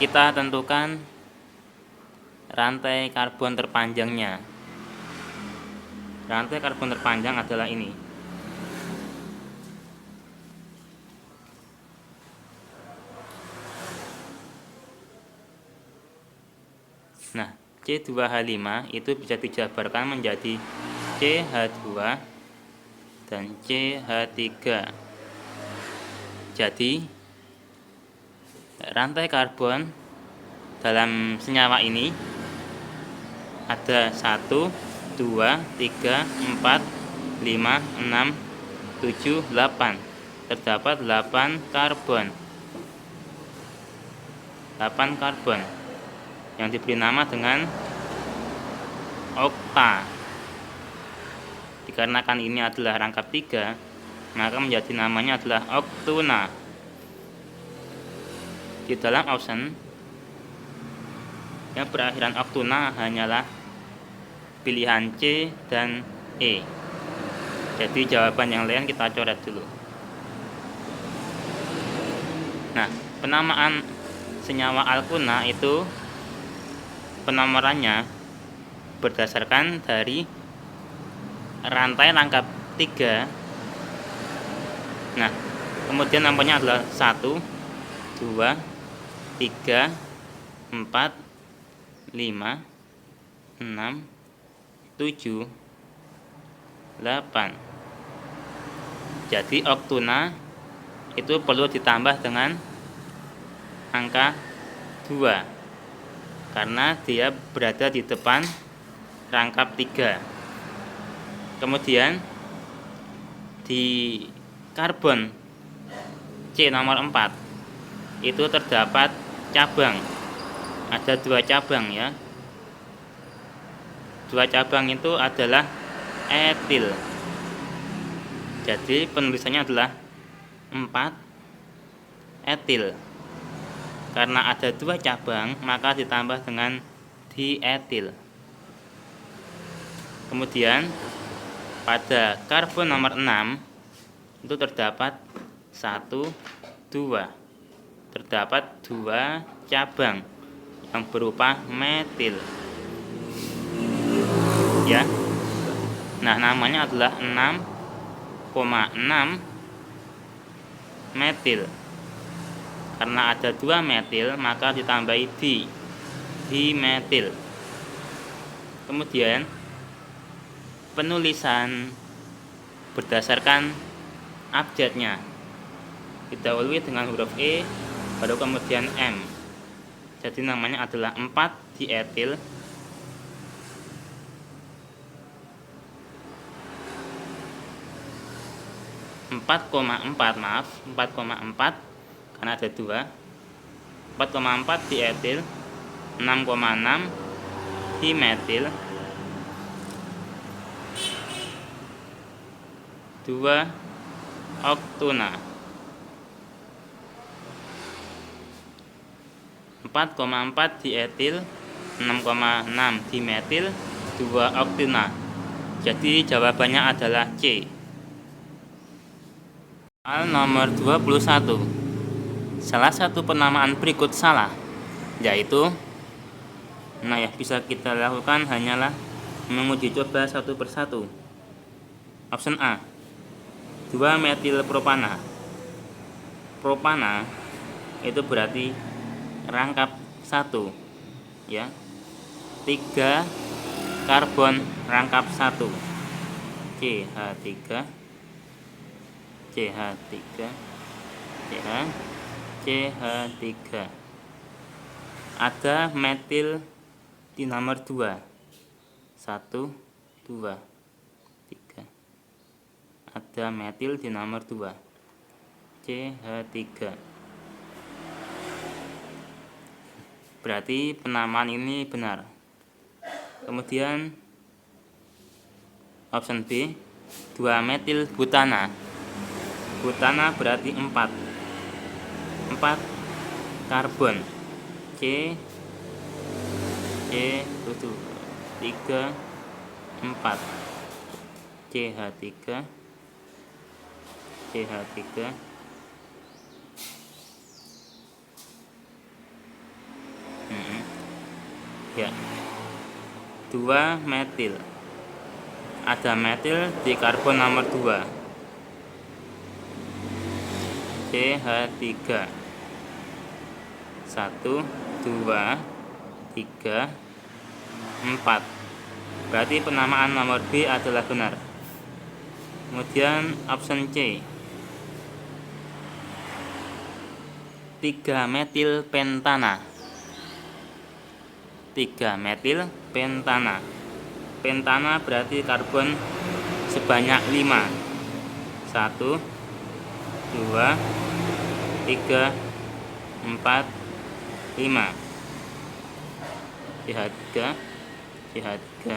kita tentukan rantai karbon terpanjangnya. Rantai karbon terpanjang adalah ini. Nah, C2H5 itu bisa dijabarkan menjadi CH2 dan CH3. Jadi rantai karbon dalam senyawa ini ada 1, 2, 3, 4, 5, 6, 7, 8. Terdapat 8 karbon. 8 karbon yang diberi nama dengan okta. Dikarenakan ini adalah rangkap 3, maka menjadi namanya adalah oktuna. Di dalam option yang berakhiran oktuna hanyalah pilihan C dan E. Jadi jawaban yang lain kita coret dulu. Nah, penamaan senyawa alkuna itu penomorannya berdasarkan dari rantai rangkap 3. Nah, kemudian nomornya adalah 1, 2, 3, 4, 5, 6, 7, 8. Jadi oktuna itu perlu ditambah dengan angka 2 karena dia berada di depan rangkap 3. Kemudian di karbon C nomor 4 itu terdapat cabang. Ada 2 cabang ya. 2 cabang itu adalah etil. Jadi penulisannya adalah 4 etil. Karena ada 2 cabang, maka ditambah dengan dietil. Kemudian pada karbon nomor 6 itu terdapat 1, 2. Terdapat 2 cabang yang berupa metil. Ya. Nah, namanya adalah 6,6 metil. Karena ada 2 metil, maka ditambahi dimetil. Kemudian penulisan berdasarkan abjadnya didahului dengan huruf E, baru kemudian M. Jadi namanya adalah 4 dietil empat koma empat karena ada 2, 4,4 dietil, 6,6 dimetil, 2 oktona. 4,4 dietil, 6,6 dimetil, 2 oktona. Jadi jawabannya adalah C. Soal nomor 21. Salah satu penamaan berikut salah, yaitu bisa kita lakukan hanyalah menguji coba satu persatu. Option A, 2 metil propana. Propana itu berarti rangkap 1, ya. 3 karbon rangkap 1, CH3, CH3. Ada metil di nomor 2, 1, 2, 3. Ada metil di nomor 2, CH3. Berarti penamaan ini benar. Kemudian option B, 2 metil butana. Butana berarti 4 karbon, C 3, 4, CH3. Ya, 2 metil. Ada metil di karbon nomor 2, CH3. 1, 2, 3, 4. Berarti penamaan nomor B adalah benar. Kemudian option C, 3 metil pentana. 3 metil pentana. Pentana berarti karbon sebanyak 5. 1, 2, 3, 4, 5. CH3, CH2.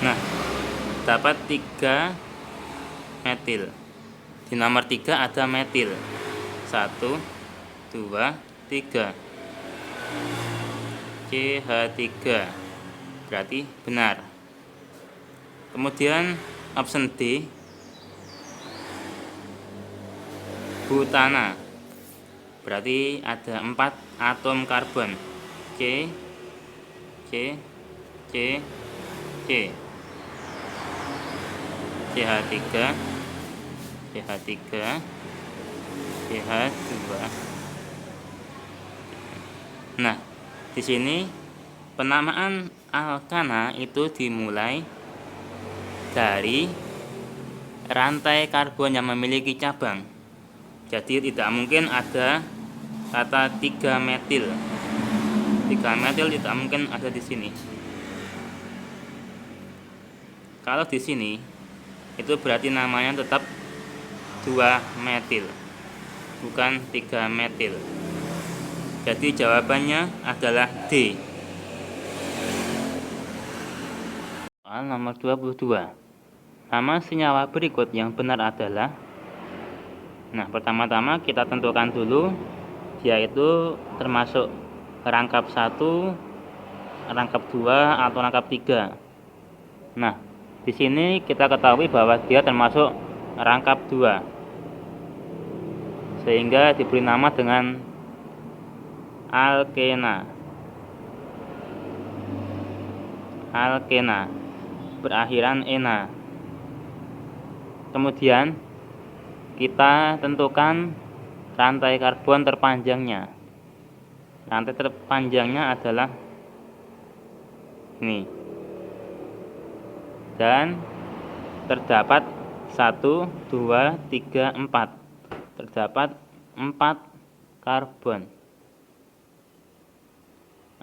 Nah, dapat 3 metil. Di nomor 3 ada metil. 1, 2, 3. CH3. Berarti benar. Kemudian option D, butana. Berarti ada 4 atom karbon, C, CH3, CH2. Nah, di sini penamaan alkana itu dimulai dari rantai karbon yang memiliki cabang. Jadi tidak mungkin ada kata 3 metil. 3 metil tidak mungkin ada di sini. Kalau di sini itu berarti namanya tetap 2 metil, bukan 3 metil. Jadi jawabannya adalah D. Soal nomor 22. Nama senyawa berikut yang benar adalah, pertama-tama kita tentukan dulu dia itu termasuk rangkap 1, rangkap 2 atau rangkap 3. Di sini kita ketahui bahwa dia termasuk rangkap 2, sehingga diberi nama dengan alkena. alkena, berakhiran ena. Kemudian kita tentukan rantai karbon terpanjangnya. Rantai terpanjangnya adalah ini. Dan terdapat 1, 2, 3, 4. Terdapat 4 karbon.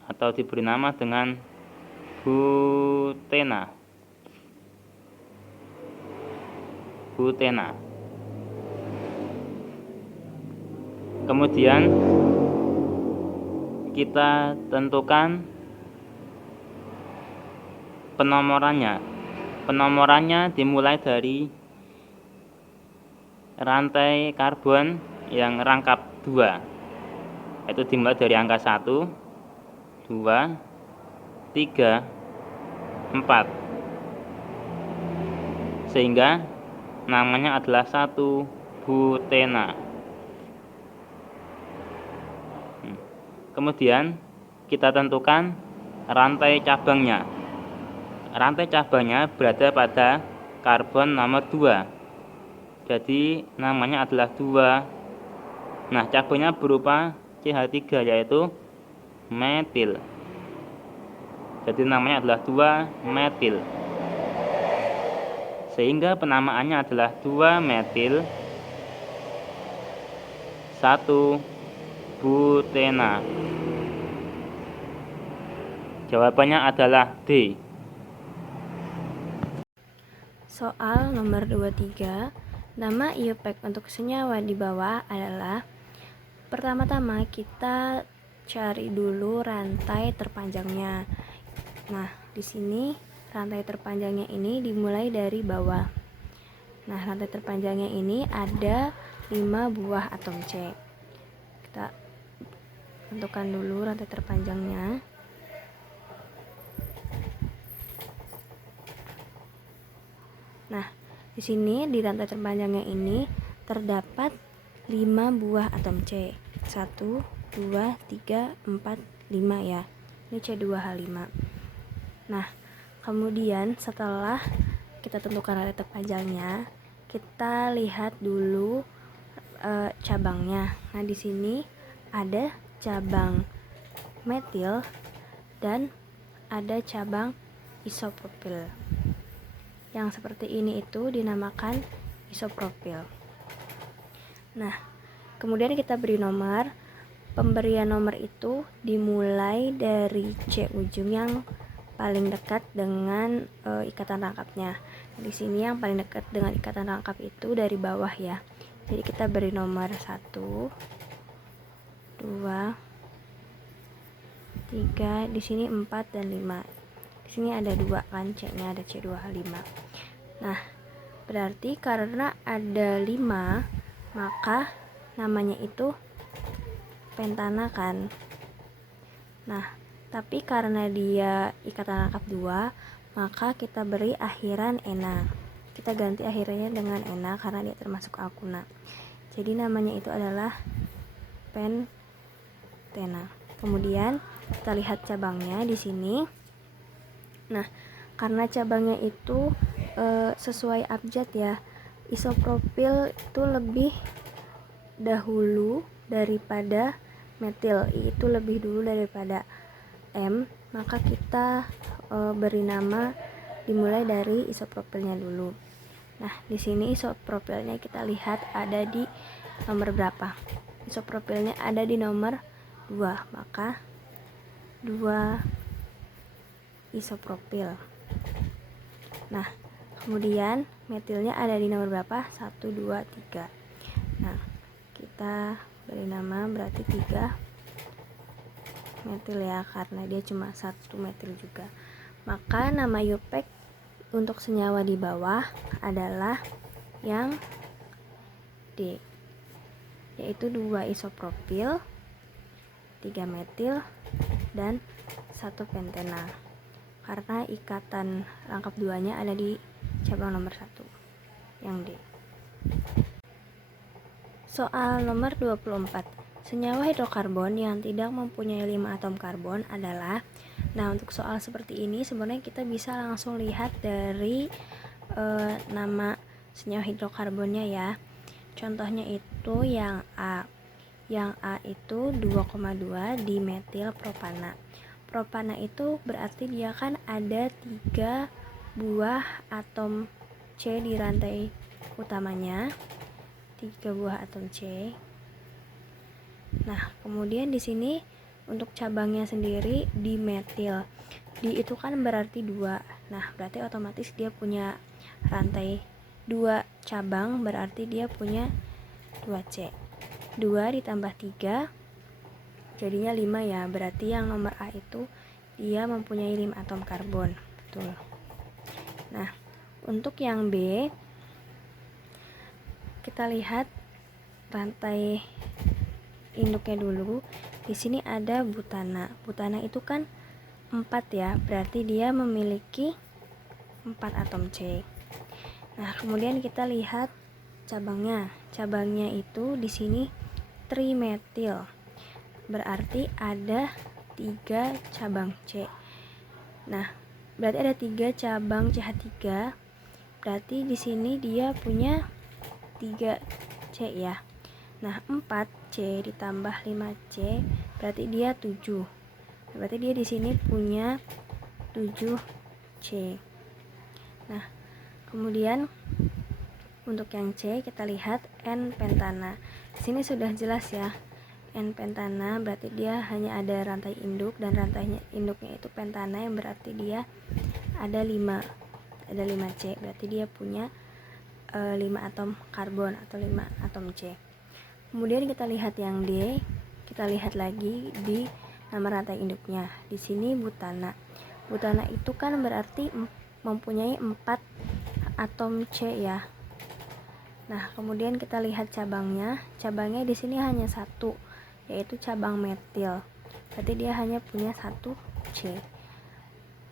Atau diberi nama dengan butena. Butena. Kemudian kita tentukan penomorannya. Penomorannya dimulai dari rantai karbon yang rangkap 2, yaitu dimulai dari angka 1, 2, 3, 4, sehingga namanya adalah 1 butena. Kemudian kita tentukan rantai cabangnya. Rantai cabangnya berada pada karbon nomor 2. Jadi namanya adalah 2. Nah, cabangnya berupa CH3, yaitu metil. Jadi namanya adalah 2-metil. Sehingga penamaannya adalah 2-metil 1 butena. Jawabannya adalah D. Soal nomor 23. Nama IUPAC untuk senyawa di bawah adalah, pertama-tama kita cari dulu rantai terpanjangnya. Nah, di sini rantai terpanjangnya ini dimulai dari bawah. Nah, rantai terpanjangnya ini ada 5 buah atom C. Kita tentukan dulu rantai terpanjangnya. Nah, di sini di rantai terpanjangnya ini terdapat 5 buah atom C. 1, 2, 3, 4, 5 ya. Ini C2H5. Nah, kemudian setelah kita tentukan rantai terpanjangnya, kita lihat dulu cabangnya. Nah, di sini ada cabang metil dan ada cabang isopropil. Yang seperti ini itu dinamakan isopropil. Nah, kemudian kita beri nomor. Pemberian nomor itu dimulai dari C ujung yang paling dekat dengan ikatan rangkapnya. Nah, di sini yang paling dekat dengan ikatan rangkap itu dari bawah ya. Jadi kita beri nomor 1, 2, 3, di sini 4 dan 5. Di sini ada 2 kan, C-nya ada C2H5. Nah, berarti karena ada 5, maka namanya itu pentana kan. Nah, tapi karena dia ikatan rangkap 2, maka kita beri akhiran ena. Kita ganti akhirnya dengan ena karena dia termasuk alkuna. Jadi namanya itu adalah pentena. Kemudian kita lihat cabangnya di sini. Nah, karena cabangnya itu sesuai abjad ya, isopropil itu lebih dahulu daripada metil, itu lebih dulu daripada M, maka kita beri nama dimulai dari isopropilnya dulu. Nah, di sini isopropilnya kita lihat ada di nomor berapa. Isopropilnya ada di nomor 2, maka 2 isopropil. Nah, kemudian metilnya ada di nomor berapa? 1, 2, 3. Nah, kita beri nama berarti 3 metil ya, karena dia cuma 1 metil juga. Maka nama IUPAC untuk senyawa di bawah adalah yang D, yaitu 2 isopropil, 3 metil, dan 1 pentena. Karena ikatan rangkap 2-nya ada di cabang nomor 1, yang D. Soal nomor 24. Senyawa hidrokarbon yang tidak mempunyai 5 atom karbon adalah, Nah, untuk soal seperti ini sebenarnya kita bisa langsung lihat dari nama senyawa hidrokarbonnya ya. Contohnya itu yang A. Yang A itu 2,2 dimetil propana. Propana itu berarti dia kan ada 3 buah atom C di rantai utamanya. 3 buah atom C. Nah, kemudian di sini untuk cabangnya sendiri dimetil. Di itu kan berarti 2. Nah, berarti otomatis dia punya rantai 2 cabang, berarti dia punya 2C. 2 ditambah 3 jadinya 5 ya. Berarti yang nomor A itu dia mempunyai 5 atom karbon. Betul. Nah, untuk yang B kita lihat rantai induknya dulu. Di sini ada butana. Butana itu kan 4 ya, berarti dia memiliki 4 atom C. Nah, kemudian kita lihat cabangnya. Cabangnya itu di sini trimetil. Berarti ada 3 cabang C. Nah, berarti ada 3 cabang CH3. Berarti di sini dia punya 3 C ya. Nah, 4C ditambah 5C berarti dia 7. Berarti dia di sini punya 7C. Nah, kemudian untuk yang C kita lihat N-pentana. Di sini sudah jelas ya. N-pentana berarti dia hanya ada rantai induk, dan rantainya induknya itu pentana yang berarti dia ada 5. Ada 5C, berarti dia punya 5 atom karbon atau 5 atom C. Kemudian kita lihat yang D, kita lihat lagi di nama rantai induknya. Di sini butana. Butana itu kan berarti mempunyai 4 atom C ya. Nah, kemudian kita lihat cabangnya. Cabangnya di sini hanya 1, yaitu cabang metil. Berarti dia hanya punya 1 C.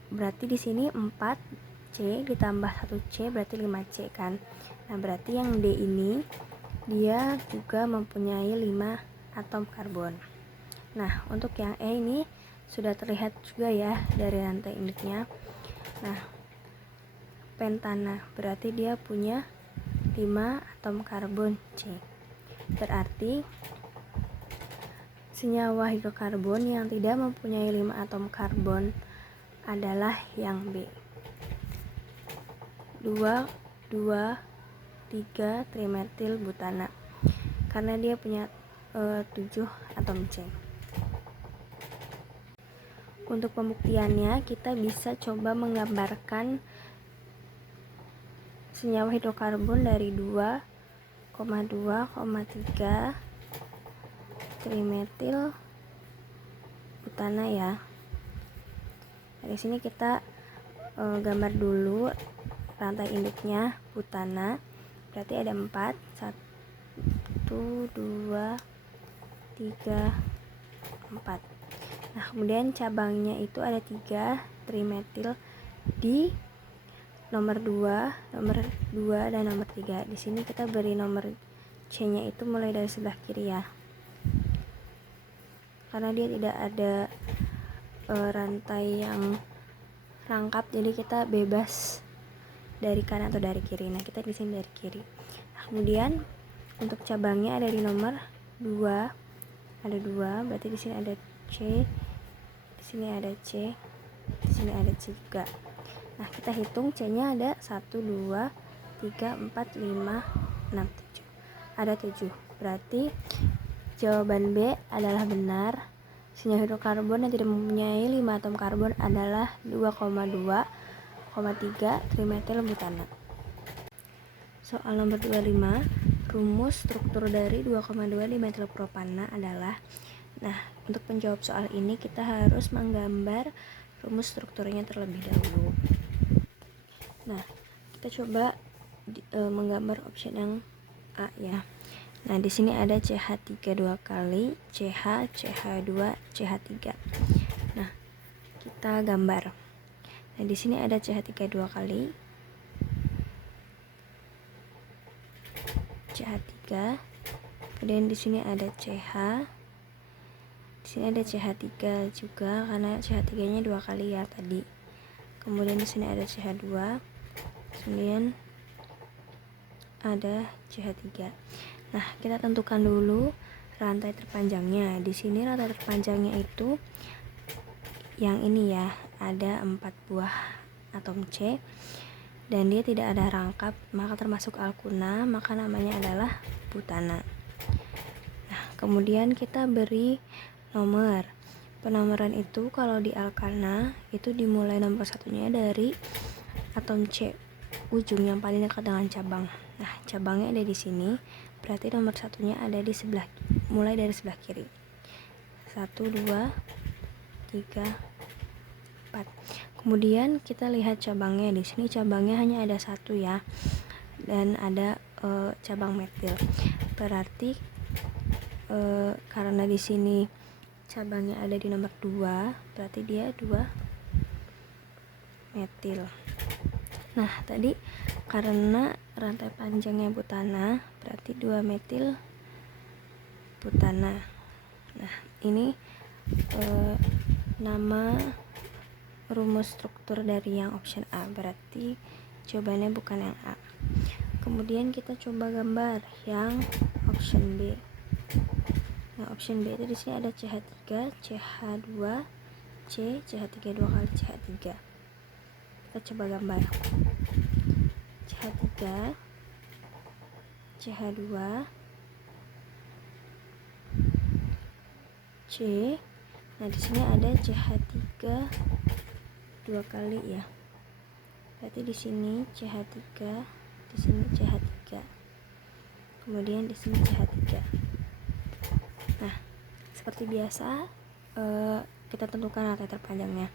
Berarti di sini 4C ditambah 1C berarti 5C kan. Nah, berarti yang D ini dia juga mempunyai 5 atom karbon. Nah, untuk yang E ini sudah terlihat juga ya dari rantai induknya. Nah, pentana berarti dia punya 5 atom karbon C. Berarti senyawa hidrokarbon yang tidak mempunyai 5 atom karbon adalah yang B. 2,3 trimetil butana, karena dia punya 7 atom C. Untuk pembuktiannya kita bisa coba menggambarkan senyawa hidrokarbon dari 2,2,3 trimetil butana ya. Dari sini kita gambar dulu rantai induknya butana. Berarti ada 4, 1, 2, 3, 4. Nah, kemudian cabangnya itu ada 3 trimetil di nomor 2, nomor 2 dan nomor 3. Di sini kita beri nomor C-nya itu mulai dari sebelah kiri ya. Karena dia tidak ada rantai yang rangkap, jadi kita bebas dari kanan atau dari kiri. Nah, kita di sini dari kiri. Nah, kemudian untuk cabangnya ada di nomor 2. Ada 2, berarti di sini ada C, di sini ada C, di sini ada C juga. Nah, kita hitung C-nya ada 1, 2, 3, 4, 5, 6, 7. Ada 7. Berarti jawaban B adalah benar. Senyawa hidrokarbon yang tidak mempunyai 5 atom karbon adalah 2,2,3 trimetil butana. Soal nomor 25, rumus struktur dari 2,2 dimetil propana adalah. Nah, untuk menjawab soal ini kita harus menggambar rumus strukturnya terlebih dahulu. Nah, kita coba menggambar option yang A ya. Nah, di sini ada CH3 2 kali, CH, CH2, CH3. Nah, kita gambar. Nah, di sini ada CH3 2 kali, CH3. Kemudian di sini ada CH. Di Di sini ada CH3 juga karena CH3-nya 2 kali ya tadi. Kemudian di sini ada CH2. Kemudian ada CH3. Nah, kita tentukan dulu rantai terpanjangnya. Di sini rantai terpanjangnya itu yang ini ya, ada 4 buah atom C dan dia tidak ada rangkap, maka termasuk alkuna, maka namanya adalah butana. Nah, kemudian kita beri nomor. Penomoran itu kalau di alkana itu dimulai nomor satunya dari atom C, ujung yang paling dekat dengan cabang. Nah, cabangnya ada di sini, berarti nomor satunya ada di sebelah, mulai dari sebelah kiri. 1, 2, 3, 4. Kemudian kita lihat cabangnya. Di sini cabangnya hanya ada 1 ya, dan ada cabang metil. Berarti karena di sini cabangnya ada di nomor 2, berarti dia 2 metil. Nah, tadi karena rantai panjangnya butana, berarti 2 metil butana. Nah, ini nama rumus struktur dari yang option A, berarti jawabannya bukan yang A. Kemudian kita coba gambar yang option B. Nah, option B itu di sini ada CH3, CH2, C, CH3 2 kali CH3. Kita coba gambar CH3, CH2, C. Nah, di sini ada CH3 2 kali ya. Berarti di sini CH3, di sini CH3. Kemudian di sini CH3. Nah, seperti biasa kita tentukan rantai terpanjangnya.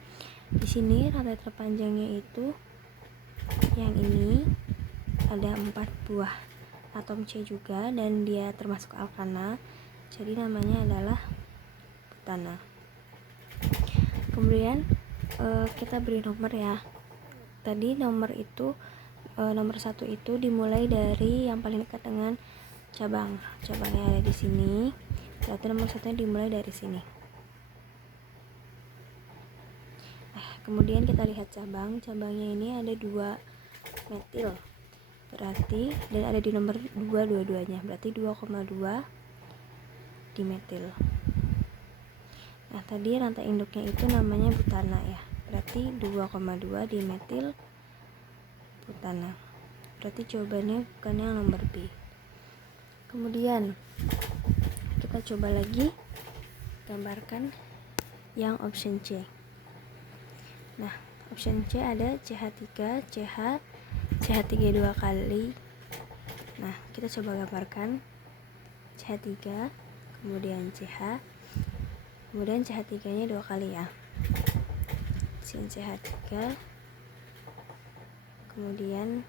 Di sini rantai terpanjangnya itu yang ini ada 4 buah atom C juga dan dia termasuk alkana, jadi namanya adalah butana. Kemudian kita beri nomor ya. Tadi nomor itu nomor 1 itu dimulai dari yang paling dekat dengan cabang. Cabangnya ada di sini. Berarti nomor 1 dimulai dari sini. Kemudian kita lihat cabang. Cabangnya ini ada 2 metil. Berarti dan ada di nomor 2 dua-duanya. Berarti 2,2 dimetil. Nah, tadi rantai induknya itu namanya butana ya. Berarti 2,2 dimetil butana. Berarti jawabannya bukan yang nomor B. Kemudian kita coba lagi gambarkan yang option C. Nah, option C ada CH3, CH3 2 kali. Nah, kita coba gambarkan CH3, kemudian CH, kemudian CH3 nya 2 kali ya. Sini CH3, kemudian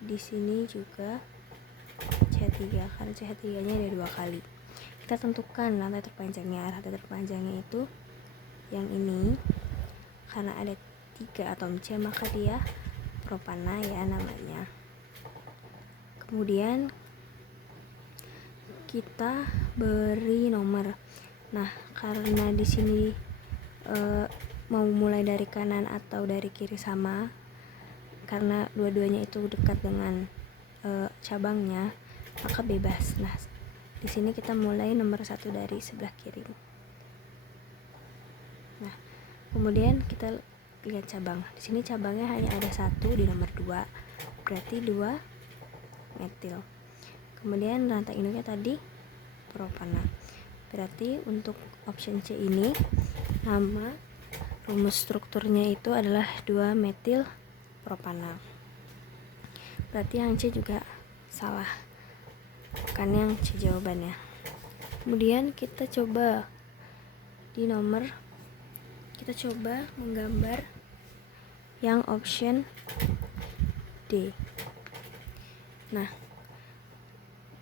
di sini juga CH3 karena CH3 nya ada 2 kali. Kita tentukan rantai terpanjangnya. Rantai terpanjangnya itu yang ini, karena ada 3 atom C maka dia propana ya namanya. Kemudian kita beri nomor. Nah, karena di sini mau mulai dari kanan atau dari kiri sama, karena dua-duanya itu dekat dengan cabangnya, maka bebas. Nah, di sini kita mulai nomor 1 dari sebelah kiri. Nah, kemudian kita lihat cabang. Di sini cabangnya hanya ada 1 di nomor 2, berarti 2 metil. Kemudian rantai induknya tadi propana. Berarti untuk option C ini nama rumus strukturnya itu adalah 2 metil propana. Berarti yang C juga salah, bukan yang C jawabannya. Kemudian kita coba di nomor, kita coba menggambar yang option D. Nah,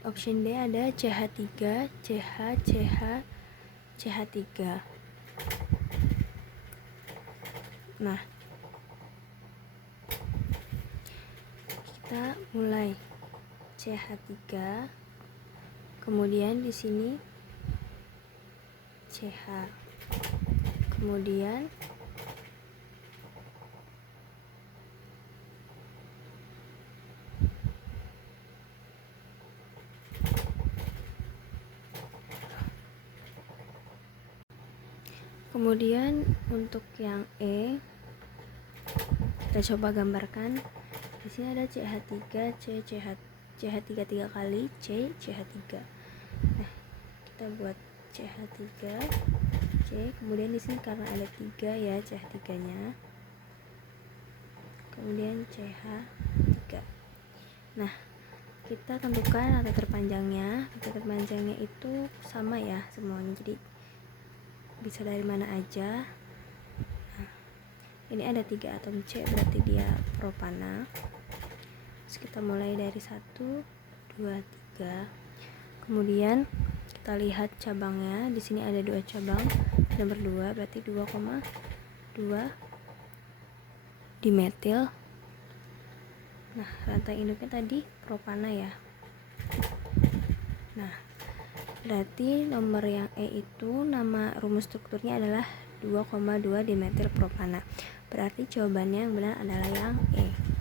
option D ada CH3, CH, CH, CH3. Nah, kita mulai CH3, Kemudian di sini CH. Kemudian untuk yang E kita coba gambarkan. Di sini ada CH3, CH3 3 kali, CH3. Nah, kita buat CH3, C. Kemudian di sini karena ada 3 ya CH3-nya. Kemudian CH3. Nah, kita tentukan rata terpanjangnya. Rata terpanjangnya itu sama ya semuanya. Jadi bisa dari mana aja. Nah, ini ada 3 atom C, berarti dia propana. Terus kita mulai dari 1, 2, 3. Kemudian kita lihat cabangnya. Di sini ada 2 cabang. Nomor 2 berarti 2,2 dimetil. Nah, rantai induknya tadi propana ya. Nah, berarti nomor yang E itu nama rumus strukturnya adalah 2,2 dimetil propana. Berarti jawabannya yang benar adalah yang E.